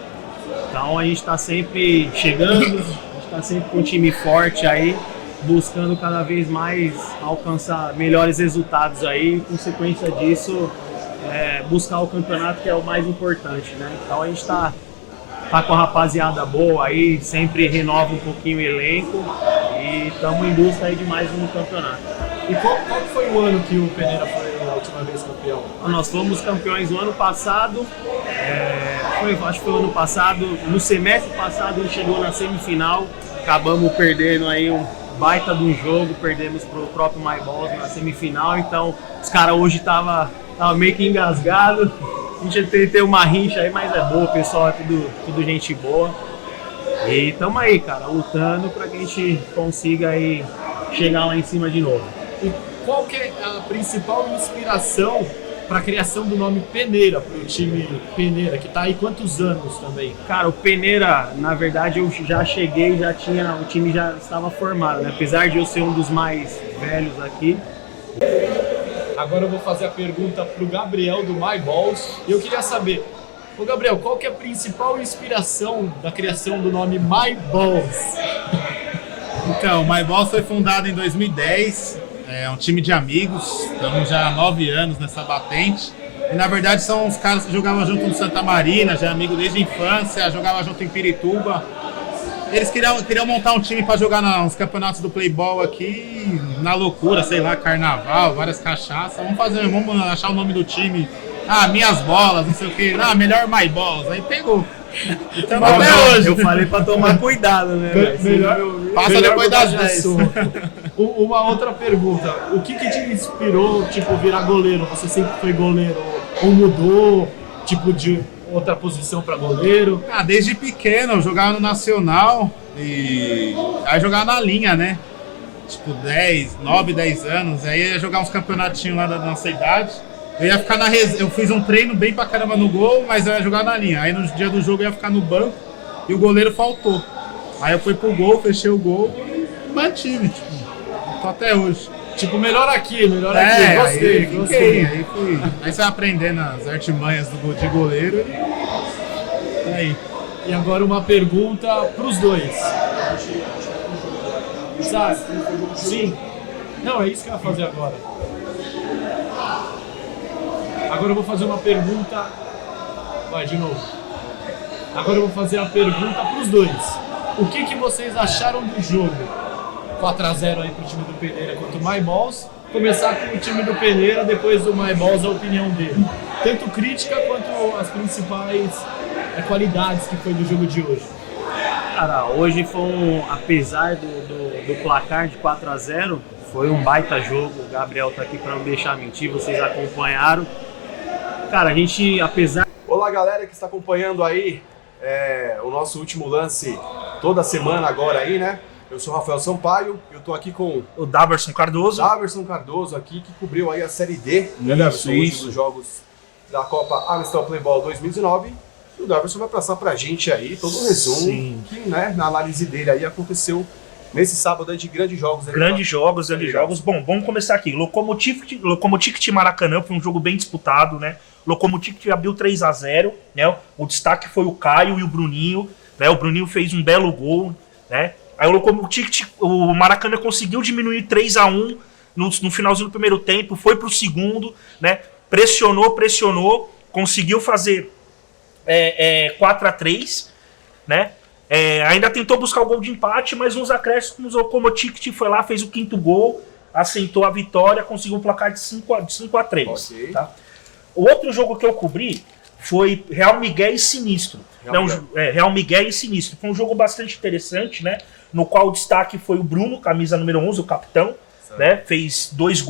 Então a gente está sempre chegando, a gente está sempre com um time forte aí, buscando cada vez mais alcançar melhores resultados aí, e consequência disso, buscar o campeonato, que é o mais importante, né? Então a gente está com a rapaziada boa aí, sempre renova um pouquinho o elenco e estamos em busca aí de mais um campeonato. E qual que foi o ano que o Peneira foi a última vez campeão? Nós fomos campeões no ano passado, acho que foi o ano passado, no semestre passado a gente chegou na semifinal, acabamos perdendo aí um baita de um jogo, perdemos pro próprio My Balls na semifinal, então os caras hoje tava meio que engasgado. A gente tem uma rincha aí, mas é boa, o pessoal é tudo gente boa. E tamo aí, cara, lutando pra que a gente consiga aí chegar lá em cima de novo. E qual que é a principal inspiração para a criação do nome Peneira, para o time Peneira, que tá aí quantos anos também? Cara, o Peneira, na verdade, eu já cheguei, o time já estava formado, né? Apesar de eu ser um dos mais velhos aqui. Agora eu vou fazer a pergunta pro Gabriel do My Balls. E eu queria saber, ô Gabriel, qual que é a principal inspiração da criação do nome My Balls? Então, o My Balls foi fundado em 2010, é um time de amigos, estamos já há 9 anos nessa batente. E na verdade são os caras que jogavam junto no Santa Marina, já amigo desde a infância, jogavam junto em Pirituba. Eles queriam montar um time para jogar nos campeonatos do Playball aqui, na loucura, sei lá, carnaval, várias cachaças. Vamos achar o nome do time. Minhas bolas, não sei o que. Melhor My Balls. Aí pegou. Então até hoje. Eu falei pra tomar cuidado, né? Melhor, Passa melhor depois das mudar de 10. assunto. Uma outra pergunta. O que te inspirou, tipo, virar goleiro? Você sempre foi goleiro ou mudou, tipo, de outra posição para goleiro? Desde pequeno eu jogava no Nacional e aí jogava na linha, né? Tipo, 9, 10 anos. Aí ia jogar uns campeonatinhos lá da nossa idade. Eu ia ficar eu fiz um treino bem pra caramba no gol, mas eu ia jogar na linha. Aí no dia do jogo eu ia ficar no banco e o goleiro faltou. Aí eu fui pro gol, fechei o gol e mantive, tipo, tô até hoje. Tipo, melhor aqui, gostei, gostei. Aí você vai aprendendo as artimanhas de goleiro e aí. E agora uma pergunta pros dois. Sabe? Sim. Não, é isso que eu ia fazer agora. Agora eu vou fazer uma pergunta. Vai, de novo. Agora eu vou fazer a pergunta pros dois. O que vocês acharam do jogo? 4-0 aí pro time do Peneira contra o My Balls. Começar com o time do Peneira, depois do My Balls a opinião dele. Tanto crítica quanto as principais qualidades que foi do jogo de hoje. Cara, hoje foi apesar do placar de 4-0, foi um baita jogo. O Gabriel tá aqui para não deixar mentir, vocês acompanharam. Cara, a gente, apesar... Olá, galera que está acompanhando aí o nosso último lance toda semana agora aí, né? Eu sou o Rafael Sampaio, eu tô aqui com o Daverson Cardoso. Daverson Cardoso aqui, que cobriu aí a Série D, né, Daverson? Isso. Dos jogos da Copa Amistel Playball 2019. E o Daverson vai passar pra gente aí todo o resumo que, né, na análise dele aí aconteceu nesse sábado aí de grandes jogos. Grandes jogos. Bom, vamos começar aqui. Lokomotiv Maracanã foi um jogo bem disputado, né? Lokomotiv abriu 3-0, né? O destaque foi o Caio e o Bruninho, né? O Bruninho fez um belo gol, né? Aí o Maracanã conseguiu diminuir 3-1 no finalzinho do primeiro tempo, foi pro segundo, né? Pressionou, conseguiu fazer 4-3, né? Ainda tentou buscar o gol de empate, mas nos acréscimos o Lokomotiv foi lá, fez o quinto gol, assentou a vitória, conseguiu um placar de 5-3. Okay. Tá? O outro jogo que eu cobri foi Real Miguel e Sinistro. Real Miguel e Sinistro. Foi um jogo bastante interessante, né? No qual o destaque foi o Bruno, camisa número 11, o capitão, né? Fez 2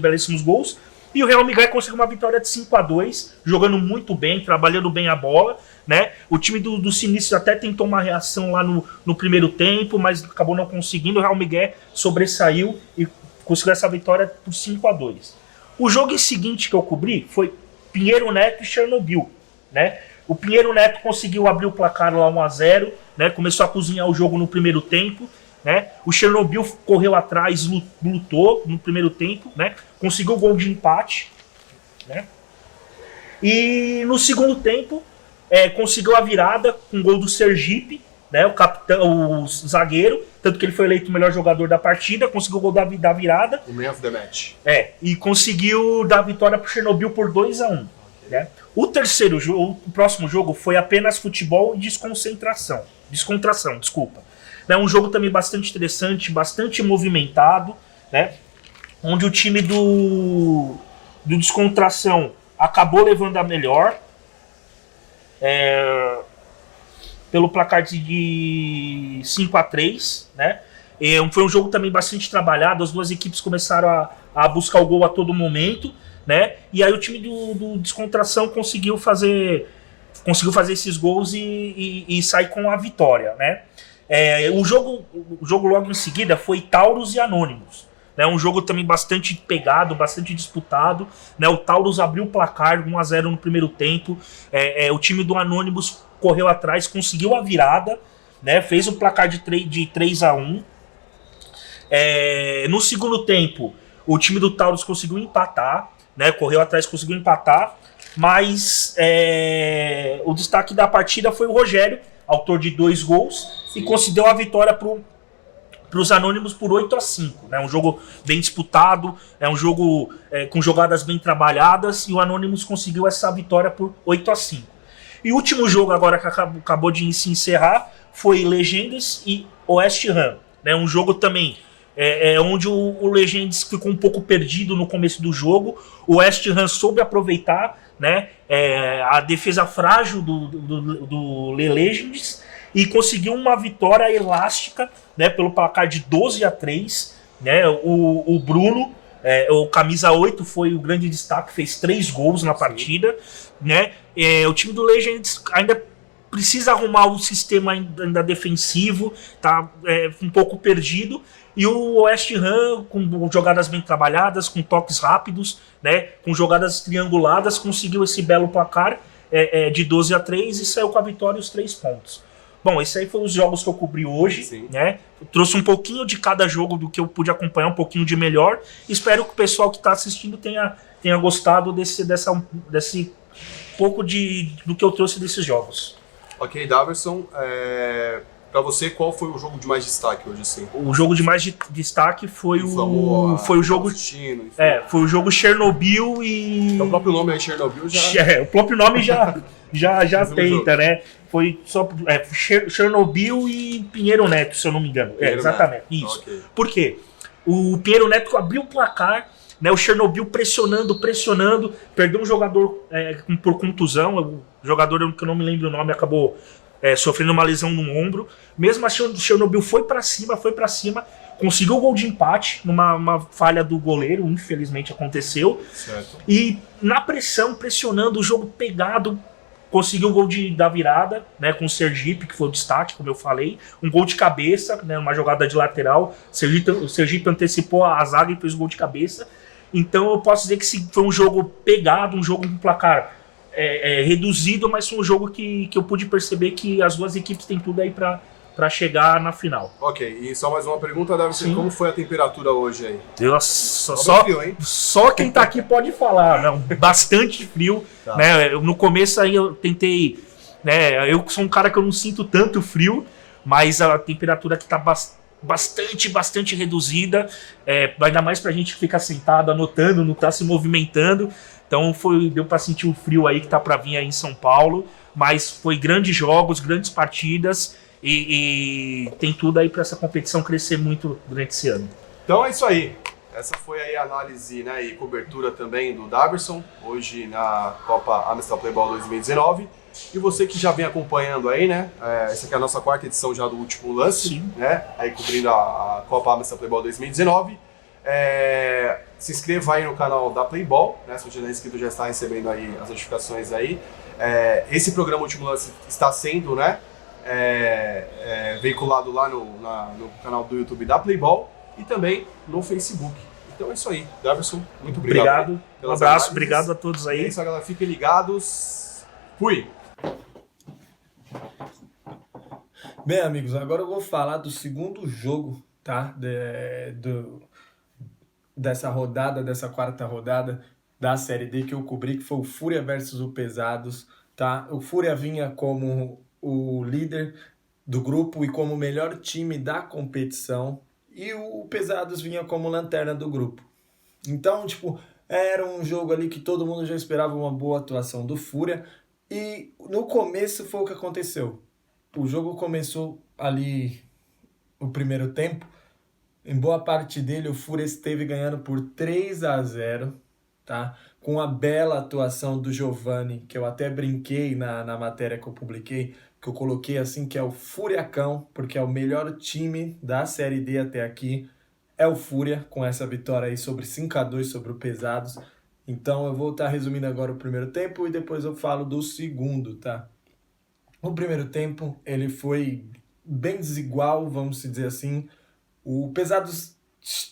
belíssimos gols. E o Real Miguel conseguiu uma vitória de 5-2, jogando muito bem, trabalhando bem a bola, né? O time do Sinistro até tentou uma reação lá no primeiro tempo, mas acabou não conseguindo. O Real Miguel sobressaiu e conseguiu essa vitória por 5-2. O jogo seguinte que eu cobri foi Pinheiro Neto e Chernobyl, né? O Pinheiro Neto conseguiu abrir o placar lá 1-0, né? Começou a cozinhar o jogo no primeiro tempo, né? O Chernobyl correu atrás, lutou no primeiro tempo, né? Conseguiu o gol de empate, né? E no segundo tempo conseguiu a virada com o gol do Sergipe, né? O capitão, o zagueiro, tanto que ele foi eleito o melhor jogador da partida, conseguiu o gol da virada. O man of the match. E conseguiu dar a vitória pro Chernobyl por 2-1, né? O próximo jogo foi apenas futebol e descontração, desculpa. É um jogo também bastante interessante, bastante movimentado, né? Onde o time do Descontração acabou levando a melhor pelo placar de 5-3, né? Foi um jogo também bastante trabalhado, as duas equipes começaram a buscar o gol a todo momento, né? E aí o time do Descontração conseguiu fazer esses gols e sair com a vitória, né? O jogo logo em seguida foi Taurus e Anônimos, né? Um jogo também bastante pegado, bastante disputado, né? O Taurus abriu o placar 1-0 no primeiro tempo, o time do Anônimos correu atrás, conseguiu a virada, né? Fez o placar de 3-1. No segundo tempo, o time do Taurus conseguiu empatar, né? Correu atrás, conseguiu empatar, mas o destaque da partida foi o Rogério, autor de 2 gols, e concedeu a vitória para os Anônimos por 8-5. É um jogo bem disputado, é um jogo com jogadas bem trabalhadas, e o Anônimos conseguiu essa vitória por 8-5. E o último jogo agora que acabou de se encerrar foi Legendas e Oeste Ram. Né? Um jogo também onde o Legendas ficou um pouco perdido no começo do jogo. O Oeste Ram soube aproveitar, né, a defesa frágil do Legendas e conseguiu uma vitória elástica, né, pelo placar de 12-3, né? O Bruno, o camisa 8, foi o grande destaque, fez 3 gols na partida, né? O time do Legends ainda precisa arrumar o sistema ainda defensivo, tá um pouco perdido. E o West Ham, com jogadas bem trabalhadas, com toques rápidos, né, com jogadas trianguladas, conseguiu esse belo placar de 12-3 e saiu com a vitória e os 3 pontos. Bom, esses aí foram os jogos que eu cobri hoje, né? Eu trouxe um pouquinho de cada jogo do que eu pude acompanhar, um pouquinho de melhor. Espero que o pessoal que está assistindo tenha gostado desse pouco do que eu trouxe desses jogos. Ok, Daverson, pra você, qual foi o jogo de mais destaque hoje, assim? O jogo de mais destaque foi o jogo destino, foi o jogo Chernobyl e então, o próprio nome aí, Chernobyl, já... o próprio nome já tenta, né? Foi só Chernobyl e Pinheiro Neto, se eu não me engano. Exatamente, isso. Okay. Por quê? O Pinheiro Neto abriu o placar, né? O Chernobyl pressionando, perdeu um jogador por contusão, o jogador que eu não me lembro o nome acabou sofrendo uma lesão no ombro. Mesmo assim, o Chernobyl foi pra cima, conseguiu o gol de empate numa falha do goleiro, infelizmente aconteceu. Certo. E na pressão, pressionando, o jogo pegado, conseguiu o gol da virada, né, com o Sergipe, que foi o destaque, como eu falei. Um gol de cabeça, né, uma jogada de lateral. O Sergipe antecipou a zaga e fez o gol de cabeça. Então eu posso dizer que foi um jogo pegado, um jogo com placar reduzido, mas foi um jogo que eu pude perceber que as duas equipes têm tudo aí para chegar na final. Ok, e só mais uma pergunta, Davi, como foi a temperatura hoje aí? Só quem tá aqui pode falar, né? Bastante frio, tá. Né? No começo aí eu tentei, né? Eu sou um cara que eu não sinto tanto frio, mas a temperatura aqui tá bastante reduzida, ainda mais pra gente que fica sentado anotando, não tá se movimentando. Então deu para sentir o frio aí que tá para vir aí em São Paulo, mas foi grandes jogos, grandes partidas e tem tudo aí para essa competição crescer muito durante esse ano. Então é isso aí. Essa foi aí a análise, né, e cobertura também do Daverson, hoje na Copa Amistel Playball 2019. E você que já vem acompanhando aí, né, essa aqui é a nossa 4ª edição já do Último Lance, né, aí cobrindo a Copa Amistel Playball 2019. Se inscreva aí no canal da Playball, né? Se você não é inscrito, já está recebendo aí as notificações aí. Esse programa Último Lance está sendo, né, veiculado lá no canal do YouTube da Playball e também no Facebook. Então é isso aí. Daverson, muito obrigado. Um abraço, obrigado a todos aí. É isso, galera. Fiquem ligados. Fui! Bem, amigos, agora eu vou falar do segundo jogo, tá? Dessa 4ª rodada da Série D que eu cobri, que foi o Fúria versus o Pesados, tá? O Fúria vinha como o líder do grupo e como o melhor time da competição, e o Pesados vinha como lanterna do grupo. Então, era um jogo ali que todo mundo já esperava uma boa atuação do Fúria, e no começo foi o que aconteceu. O jogo começou ali, o primeiro tempo, em boa parte dele, o Fúria esteve ganhando por 3-0, tá? Com a bela atuação do Giovani, que eu até brinquei na matéria que eu publiquei, que eu coloquei assim, que é o Furiacão, porque é o melhor time da Série D até aqui, é o Fúria, com essa vitória aí sobre 5-2 sobre o Pesados. Então eu vou estar resumindo agora o primeiro tempo e depois eu falo do segundo, tá? O primeiro tempo, ele foi bem desigual, vamos dizer assim. O Pesados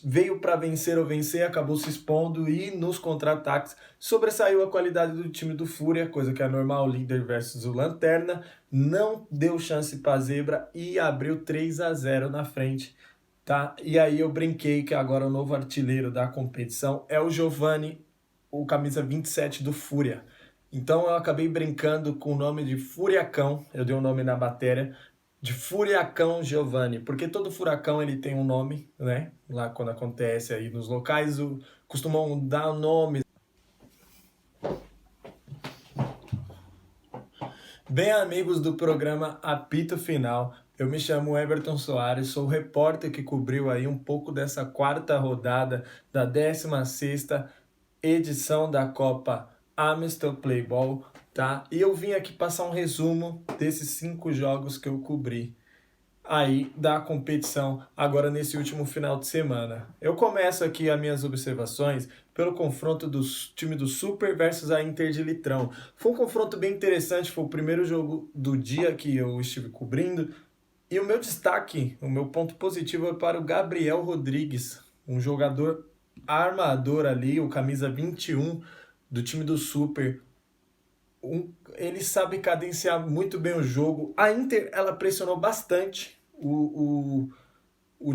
veio para vencer ou vencer, acabou se expondo e nos contra-ataques sobressaiu a qualidade do time do Fúria, coisa que é normal, líder versus o Lanterna, não deu chance para Zebra e abriu 3-0 na frente, tá? E aí eu brinquei que agora o novo artilheiro da competição é o Giovani, o camisa 27 do Fúria. Então eu acabei brincando com o nome de Furiacão, eu dei um nome na matéria, de Furiacão Giovani, porque todo furacão ele tem um nome, né? Lá quando acontece aí nos locais, costumam dar nomes. Bem, amigos do programa Apito Final, eu me chamo Everton Soares, sou o repórter que cobriu aí um pouco dessa 4ª rodada da 16ª edição da Copa Amistel Playball, tá? E eu vim aqui passar um resumo desses 5 jogos que eu cobri. aí da competição agora nesse último final de semana. Eu começo aqui as minhas observações pelo confronto do time do Super versus a Inter de Litrão. Foi um confronto bem interessante, foi o primeiro jogo do dia que eu estive cobrindo. E o meu destaque, o meu ponto positivo é para o Gabriel Rodrigues, um jogador armador ali, o camisa 21 do time do Super. Ele sabe cadenciar muito bem o jogo. A Inter, ela pressionou bastante o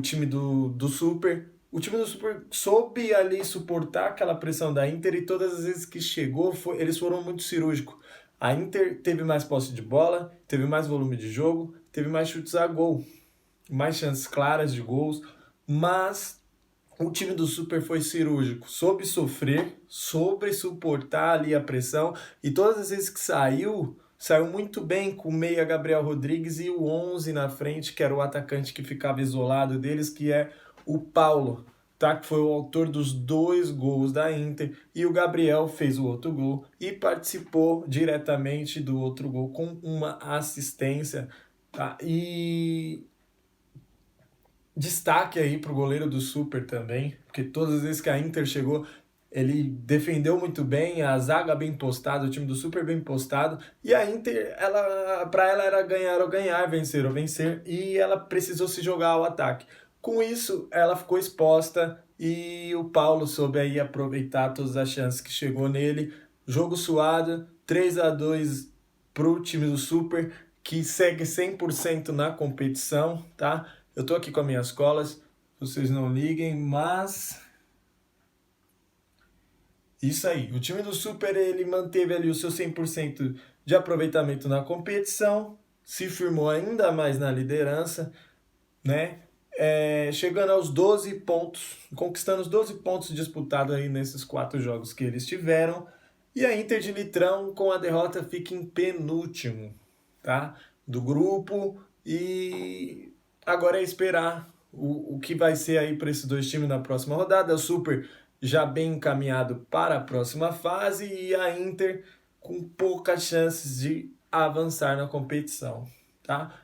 time do Super. O time do Super soube ali suportar aquela pressão da Inter e todas as vezes que chegou, eles foram muito cirúrgicos. A Inter teve mais posse de bola, teve mais volume de jogo, teve mais chutes a gol, mais chances claras de gols, mas o time do Super foi cirúrgico, soube sofrer, soube suportar ali a pressão e todas as vezes que saiu muito bem com o meia Gabriel Rodrigues e o 11 na frente, que era o atacante que ficava isolado deles, que é o Paulo, tá? Que foi o autor dos 2 gols da Inter, e o Gabriel fez o outro gol e participou diretamente do outro gol com uma assistência, tá? E destaque aí pro goleiro do Super também, porque todas as vezes que a Inter chegou, ele defendeu muito bem, a zaga bem postada, o time do Super bem postado, e a Inter, para ela era ganhar ou ganhar, vencer ou vencer, e ela precisou se jogar ao ataque. Com isso, ela ficou exposta e o Paulo soube aí aproveitar todas as chances que chegou nele. Jogo suado, 3-2 pro time do Super, que segue 100% na competição, tá? Eu tô aqui com as minhas colas, vocês não liguem, mas isso aí. O time do Super, ele manteve ali o seu 100% de aproveitamento na competição, se firmou ainda mais na liderança, né? Chegando aos 12 pontos, conquistando os 12 pontos disputados aí nesses 4 jogos que eles tiveram. E a Inter de Litrão, com a derrota, fica em penúltimo, tá? Do grupo. E agora é esperar o que vai ser aí para esses 2 times na próxima rodada. O Super já bem encaminhado para a próxima fase e a Inter com poucas chances de avançar na competição, tá?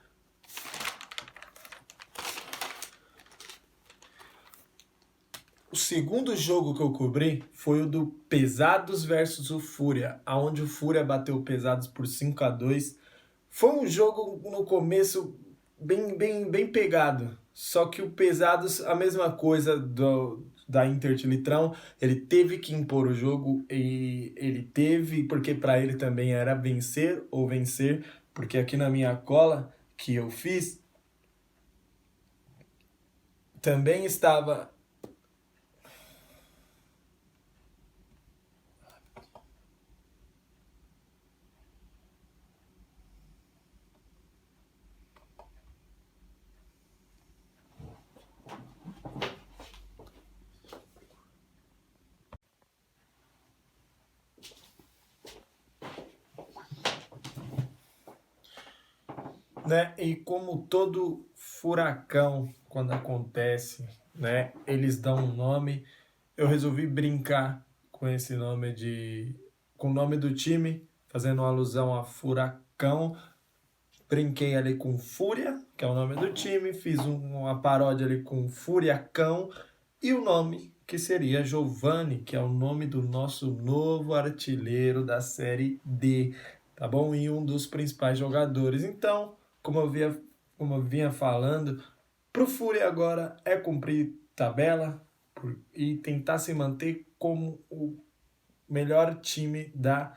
O segundo jogo que eu cobri foi o do Pesados versus o Fúria, onde o Fúria bateu o Pesados por 5-2. Foi um jogo no começo bem pegado, só que o Pesados, a mesma coisa da Inter de Litrão, ele teve que impor o jogo e ele teve, porque para ele também era vencer ou vencer, porque aqui na minha cola que eu fiz, também estava... né? E como todo furacão, quando acontece, né, eles dão um nome, eu resolvi brincar com esse nome com o nome do time, fazendo uma alusão a furacão. Brinquei ali com Fúria, que é o nome do time, fiz uma paródia ali com Furiacão, e o nome que seria Giovani, que é o nome do nosso novo artilheiro da Série D, tá bom? E um dos principais jogadores. Então, como eu vinha falando, pro Fúria agora é cumprir tabela e tentar se manter como o melhor time da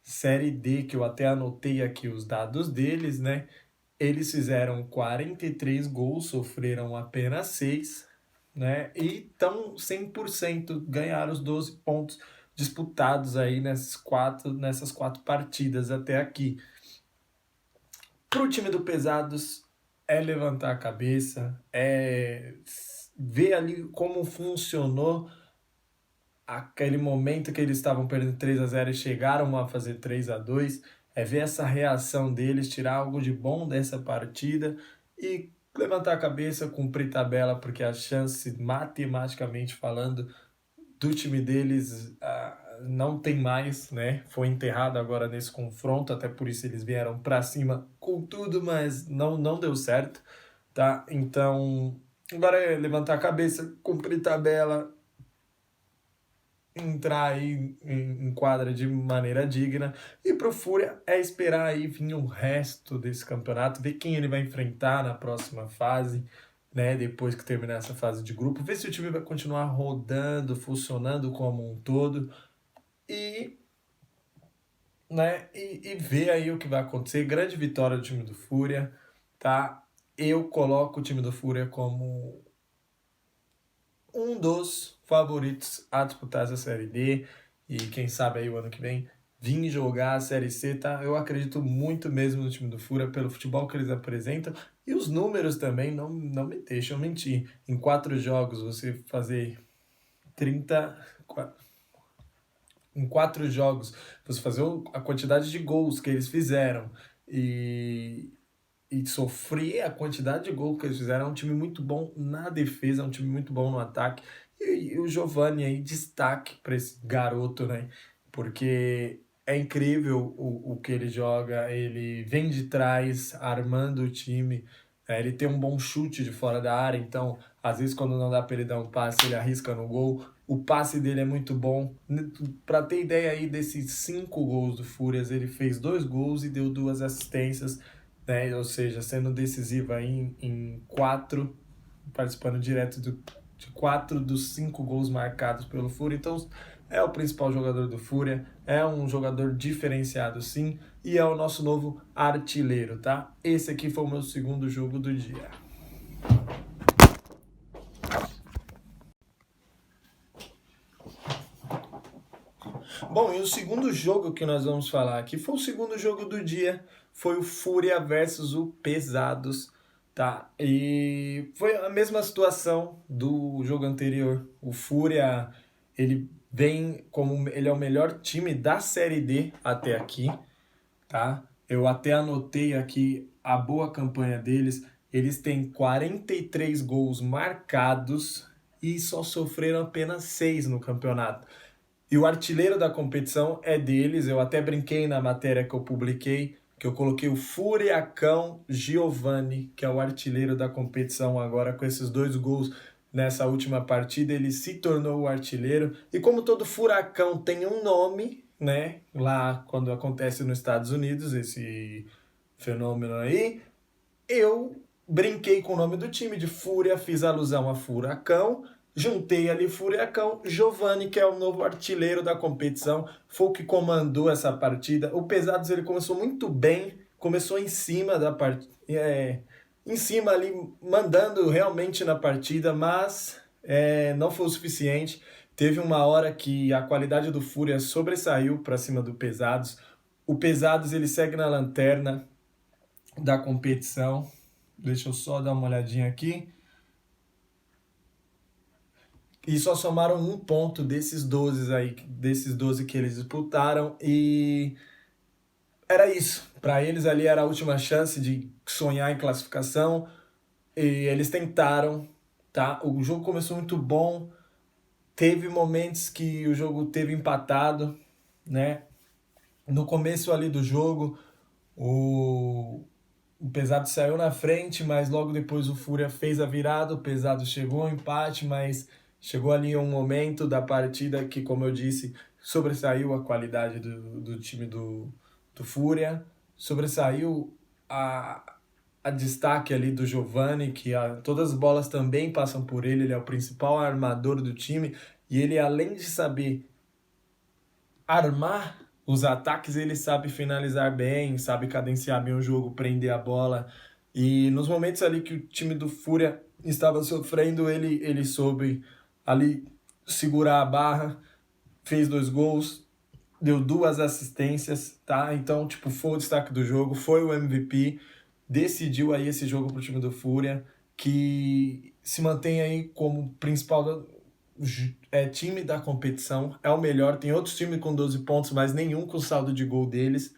Série D, que eu até anotei aqui os dados deles, né? Eles fizeram 43 gols, sofreram apenas 6, né? E estão 100%, ganharam os 12 pontos disputados aí nessas quatro partidas até aqui. Pro time do Pesados é levantar a cabeça, é ver ali como funcionou aquele momento que eles estavam perdendo 3-0 e chegaram a fazer 3-2, é ver essa reação deles, tirar algo de bom dessa partida e levantar a cabeça, cumprir tabela, porque a chance, matematicamente falando, do time deles não tem mais, né? Foi enterrado agora nesse confronto, até por isso eles vieram para cima com tudo, mas não deu certo, tá? Então, agora é levantar a cabeça, cumprir tabela, entrar aí em quadra de maneira digna. E pro Fúria é esperar aí vir o resto desse campeonato, ver quem ele vai enfrentar na próxima fase, né? Depois que terminar essa fase de grupo, ver se o time vai continuar rodando, funcionando como um todo e, né? E ver aí o que vai acontecer. Grande vitória do time do Fúria, tá? Eu coloco o time do Fúria como um dos favoritos a disputar essa Série D e quem sabe aí o ano que vem vir jogar a Série C, tá? Eu acredito muito mesmo no time do Fúria pelo futebol que eles apresentam e os números também não me deixam mentir. Em 4 jogos você fazer 30... Em 4 jogos você fazer a quantidade de gols que eles fizeram e sofrer a quantidade de gols que eles fizeram. É um time muito bom na defesa, é um time muito bom no ataque. E o Giovani aí, destaque para esse garoto, né? Porque é incrível o que ele joga, ele vem de trás, armando o time, ele tem um bom chute de fora da área, então, às vezes, quando não dá para ele dar um passe, ele arrisca no gol. O passe dele é muito bom. Para ter ideia aí desses 5 gols do Fúrias, ele fez 2 gols e deu 2 assistências, né? Ou seja, sendo decisivo aí em 4, participando direto de 4 dos 5 gols marcados pelo Fúria. Então é o principal jogador do Fúria, é um jogador diferenciado sim, e é o nosso novo artilheiro, tá? Esse aqui foi o meu segundo jogo do dia. Bom, e o segundo jogo que nós vamos falar aqui foi o segundo jogo do dia, foi o Fúria versus o Pesados, tá? E foi a mesma situação do jogo anterior. O Fúria, ele vem como ele é o melhor time da Série D até aqui, tá? Eu até anotei aqui a boa campanha deles. Eles têm 43 gols marcados e só sofreram apenas 6 no campeonato. E o artilheiro da competição é deles. Eu até brinquei na matéria que eu publiquei, que eu coloquei o Furiacão Giovani, que é o artilheiro da competição agora, com esses 2 gols nessa última partida, ele se tornou o artilheiro. E como todo furacão tem um nome, né, lá quando acontece nos Estados Unidos, esse fenômeno aí, eu brinquei com o nome do time de Fúria, fiz alusão a Furacão, juntei ali Furiacão, Giovani, que é o novo artilheiro da competição, foi o que comandou essa partida. O Pesados ele começou muito bem, começou em cima da partida, em cima ali, mandando realmente na partida, mas não foi o suficiente. Teve uma hora que a qualidade do Fúria sobressaiu para cima do Pesados. O Pesados ele segue na lanterna da competição. Deixa eu só dar uma olhadinha aqui. E só somaram 1 ponto desses 12 que eles disputaram. E era isso. Para eles ali era a última chance de sonhar em classificação. E eles tentaram, tá? O jogo começou muito bom. Teve momentos que o jogo teve empatado, né? No começo ali do jogo, o Pesado saiu na frente, mas logo depois o Fúria fez a virada. O Pesado chegou ao empate, mas chegou ali um momento da partida que, como eu disse, sobressaiu a qualidade do time do Fúria, sobressaiu a destaque ali do Giovani, que todas as bolas também passam por ele, ele é o principal armador do time, e ele, além de saber armar os ataques, ele sabe finalizar bem, sabe cadenciar bem o jogo, prender a bola, e nos momentos ali que o time do Fúria estava sofrendo, ele soube ali segurar a barra, fez 2 gols, deu 2 assistências, tá? Então, foi o destaque do jogo, foi o MVP, decidiu aí esse jogo pro time do Fúria, que se mantém aí como principal time da competição, é o melhor, tem outros times com 12 pontos, mas nenhum com saldo de gol deles.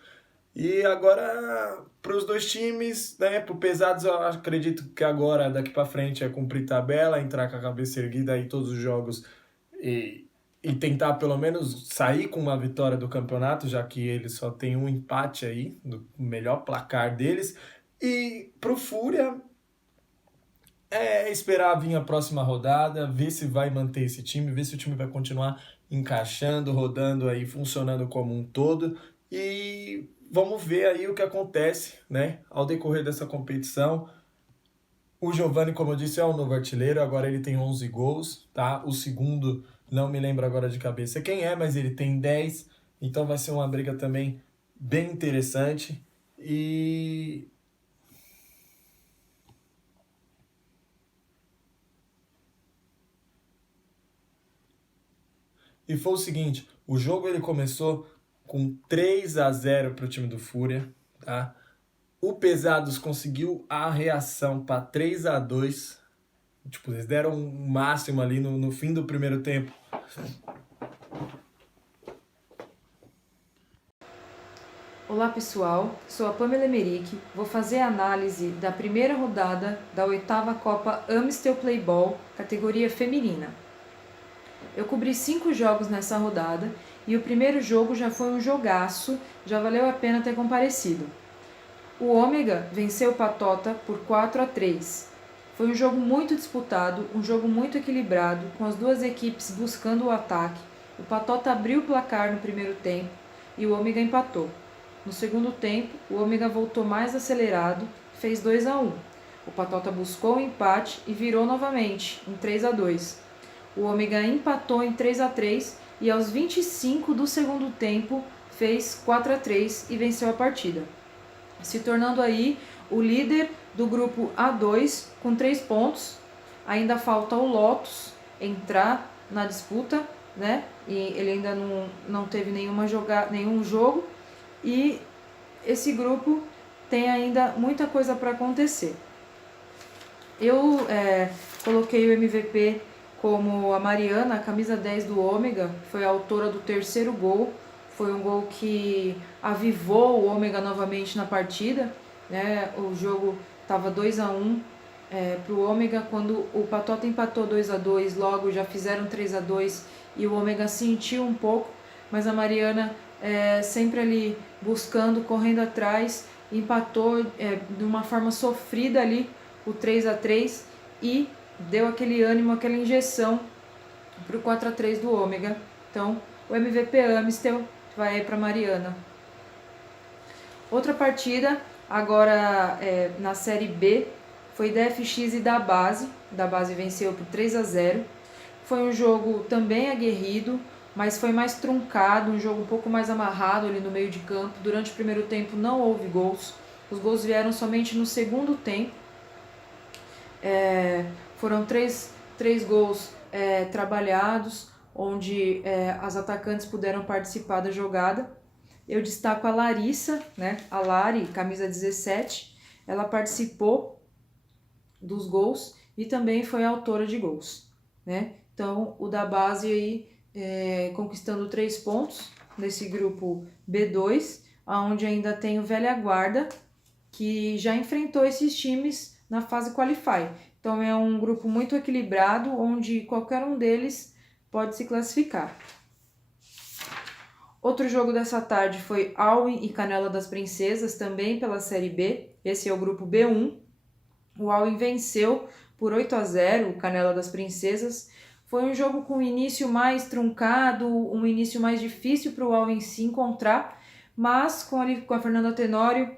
E agora, para os 2 times, né, pro Pesados, eu acredito que agora, daqui para frente, é cumprir tabela, entrar com a cabeça erguida aí todos os jogos e tentar pelo menos sair com uma vitória do campeonato, já que eles só tem um empate aí, do melhor placar deles. E pro Fúria, É esperar vir a próxima rodada, ver se vai manter esse time, ver se o time vai continuar encaixando, rodando aí, funcionando como um todo. E vamos ver aí o que acontece, né, ao decorrer dessa competição. O Giovani, como eu disse, é o novo artilheiro, agora ele tem 11 gols, tá? O segundo, não me lembro agora de cabeça quem é, mas ele tem 10, então vai ser uma briga também bem interessante. E foi o seguinte, o jogo ele começou com 3-0 para o time do Fúria, tá? O Pesados conseguiu a reação para 3-2. Tipo, eles deram um máximo ali no fim do primeiro tempo. Olá pessoal, sou a Pamela Emerick, vou fazer a análise da primeira rodada da 8ª Copa Amistel Playball, categoria feminina. Eu cobri 5 jogos nessa rodada e o primeiro jogo já foi um jogaço, já valeu a pena ter comparecido. O Ômega venceu o Patota por 4-3. Foi um jogo muito disputado, um jogo muito equilibrado, com as duas equipes buscando o ataque. O Patota abriu o placar no primeiro tempo e o Ômega empatou. No segundo tempo, o Ômega voltou mais acelerado, fez 2-1. O Patota buscou o empate e virou novamente, em 3-2. O Ômega empatou em 3-3 e aos 25 do segundo tempo fez 4-3 e venceu a partida, se tornando aí o líder do grupo A2 com 3 pontos. Ainda falta o Lotus entrar na disputa, né? E ele ainda não teve nenhum jogo. E esse grupo tem ainda muita coisa para acontecer. Eu coloquei o MVP como a Mariana, a camisa 10 do Ômega, foi a autora do terceiro gol. Foi um gol que avivou o Ômega novamente na partida, né? O jogo estava 2-1 para o Ômega, quando o Patota empatou 2-2, logo já fizeram 3-2 e o Ômega sentiu um pouco, mas a Mariana sempre ali buscando, correndo atrás, empatou de uma forma sofrida ali o 3-3 e deu aquele ânimo, aquela injeção para o 4-3 do Ômega. Então, o MVP Amistel vai para Mariana. Outra partida, agora na Série B, foi DFX e da Base. Da Base venceu por 3-0. Foi um jogo também aguerrido, mas foi mais truncado, um jogo um pouco mais amarrado ali no meio de campo. Durante o primeiro tempo não houve gols. Os gols vieram somente no segundo tempo. Foram três gols trabalhados, onde as atacantes puderam participar da jogada. Eu destaco a Larissa, né? A Lari, camisa 17, ela participou dos gols e também foi a autora de gols, né? Então, o da Base aí conquistando 3 pontos nesse grupo B2, onde ainda tem o Velha Guarda, que já enfrentou esses times na fase Qualify. Então, é um grupo muito equilibrado, onde qualquer um deles pode se classificar. Outro jogo dessa tarde foi Alwyn e Canela das Princesas, também pela Série B. Esse é o grupo B1. O Alwyn venceu por 8-0 o Canela das Princesas. Foi um jogo com um início mais truncado, um início mais difícil para o Alwyn se encontrar, mas com a Fernanda Tenório,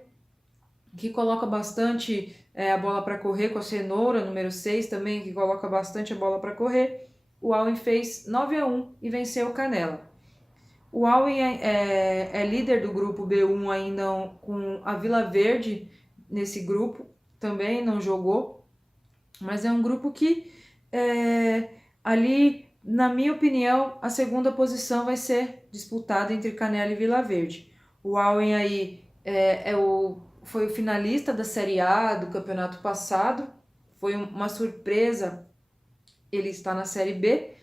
que coloca bastante a bola para correr, com a Cenoura, número 6 também, que coloca bastante a bola para correr, o Alwyn fez 9-1 e venceu o Canela. O Alwyn é líder do grupo B1 ainda, com a Vila Verde nesse grupo, também não jogou, mas é um grupo que ali, na minha opinião, a segunda posição vai ser disputada entre Canela e Vila Verde. O Alwyn aí foi o finalista da Série A do campeonato passado, foi uma surpresa ele estar na Série B,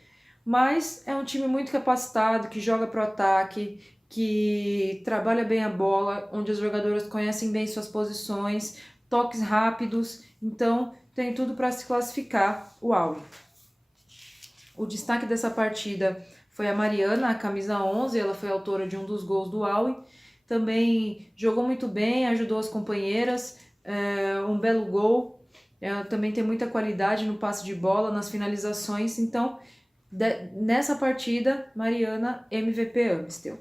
mas é um time muito capacitado, que joga pro ataque, que trabalha bem a bola, onde as jogadoras conhecem bem suas posições, toques rápidos, então tem tudo para se classificar o Alwyn. O destaque dessa partida foi a Mariana, a camisa 11, ela foi autora de um dos gols do Alwyn, também jogou muito bem, ajudou as companheiras, um belo gol, ela também tem muita qualidade no passe de bola, nas finalizações, então nessa partida, Mariana MVP Amistel.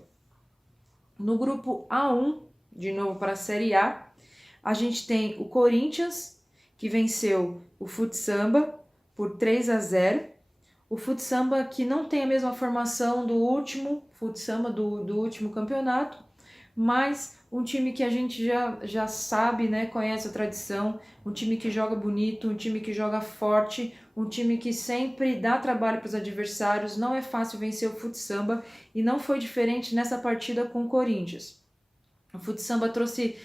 No grupo A1, de novo para a Série A, a gente tem o Corinthians, que venceu o Futsamba por 3-0. O Futsamba que não tem a mesma formação do último Futsamba, do último campeonato, mas um time que a gente já sabe, né, conhece a tradição, um time que joga bonito, um time que joga forte, um time que sempre dá trabalho para os adversários, não é fácil vencer o Futsamba e não foi diferente nessa partida com o Corinthians. O Futsamba trouxe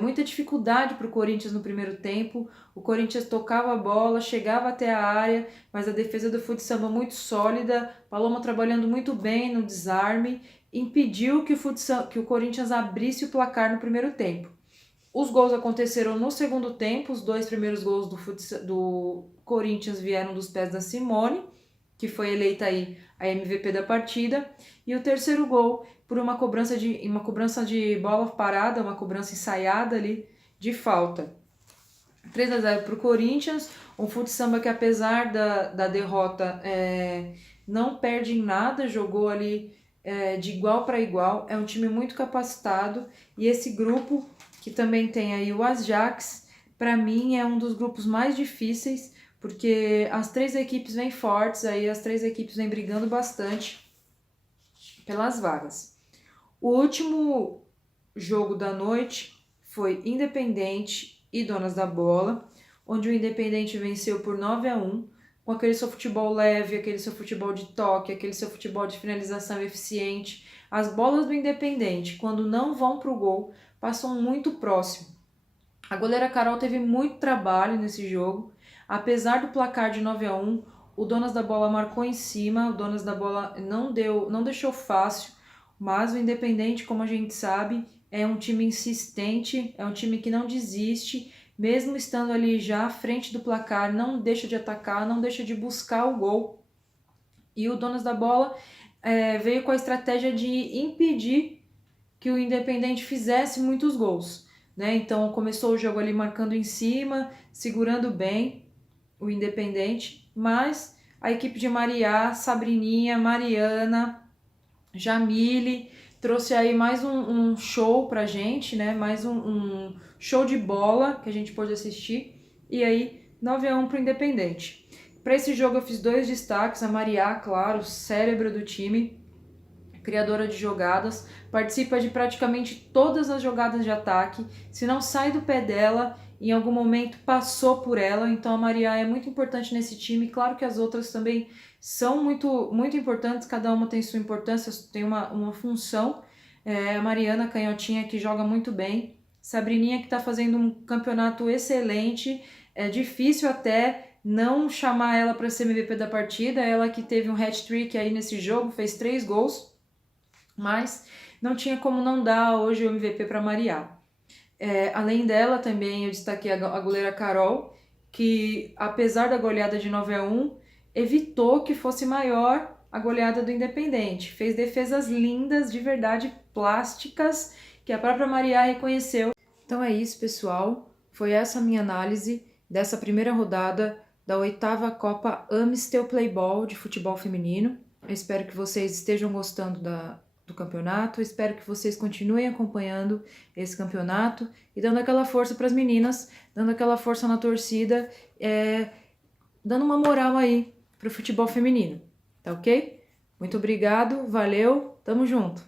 muita dificuldade para o Corinthians no primeiro tempo, o Corinthians tocava a bola, chegava até a área, mas a defesa do Futsamba muito sólida, Paloma trabalhando muito bem no desarme, impediu que o Corinthians abrisse o placar no primeiro tempo. Os gols aconteceram no segundo tempo, os 2 primeiros gols do Corinthians vieram dos pés da Simone, que foi eleita aí a MVP da partida, e o terceiro gol por uma cobrança de bola parada, uma cobrança ensaiada ali de falta. 3-0 para o Corinthians, um Futsamba que apesar da derrota não perde em nada, jogou ali de igual para igual, é um time muito capacitado, e esse grupo que também tem aí o Ajax, para mim é um dos grupos mais difíceis, porque as 3 equipes vêm fortes, aí as 3 equipes vêm brigando bastante pelas vagas. O último jogo da noite foi Independente e Donas da Bola, onde o Independente venceu por 9-1, com aquele seu futebol leve, aquele seu futebol de toque, aquele seu futebol de finalização eficiente. As bolas do Independente, quando não vão para o gol, passam muito próximo. A goleira Carol teve muito trabalho nesse jogo. Apesar do placar de 9-1, o Donas da Bola marcou em cima, o Donas da Bola não deixou fácil, mas o Independente, como a gente sabe, é um time insistente, é um time que não desiste, mesmo estando ali já à frente do placar, não deixa de atacar, não deixa de buscar o gol. E o Donas da Bola veio com a estratégia de impedir que o Independente fizesse muitos gols, né? Então começou o jogo ali marcando em cima, segurando bem o Independente, mas a equipe de Mariá, Sabrininha, Mariana, Jamile, trouxe aí mais um show pra gente, né? Mais um show de bola que a gente pôde assistir, e aí 9-1 pro Independente. Para esse jogo eu fiz 2 destaques, a Mariá, claro, cérebro do time, criadora de jogadas, participa de praticamente todas as jogadas de ataque, se não sai do pé dela, em algum momento passou por ela, então a Mariá é muito importante nesse time, claro que as outras também são muito, muito importantes, cada uma tem sua importância, tem uma função. A Mariana Canhotinha, que joga muito bem, Sabrininha, que está fazendo um campeonato excelente, é difícil até não chamar ela para ser MVP da partida, ela que teve um hat-trick aí nesse jogo, fez 3 gols, mas não tinha como não dar hoje o MVP para Mariá. Além dela também eu destaquei a goleira Carol, que apesar da goleada de 9-1, evitou que fosse maior a goleada do Independente. Fez defesas lindas, de verdade, plásticas, que a própria Mariá reconheceu. Então é isso, pessoal. Foi essa a minha análise dessa primeira rodada da 8ª Copa Amistel Playball de futebol feminino. Eu espero que vocês estejam gostando do campeonato, eu espero que vocês continuem acompanhando esse campeonato e dando aquela força para as meninas, dando aquela força na torcida, dando uma moral aí para o futebol feminino, tá ok? Muito obrigado, valeu, tamo junto!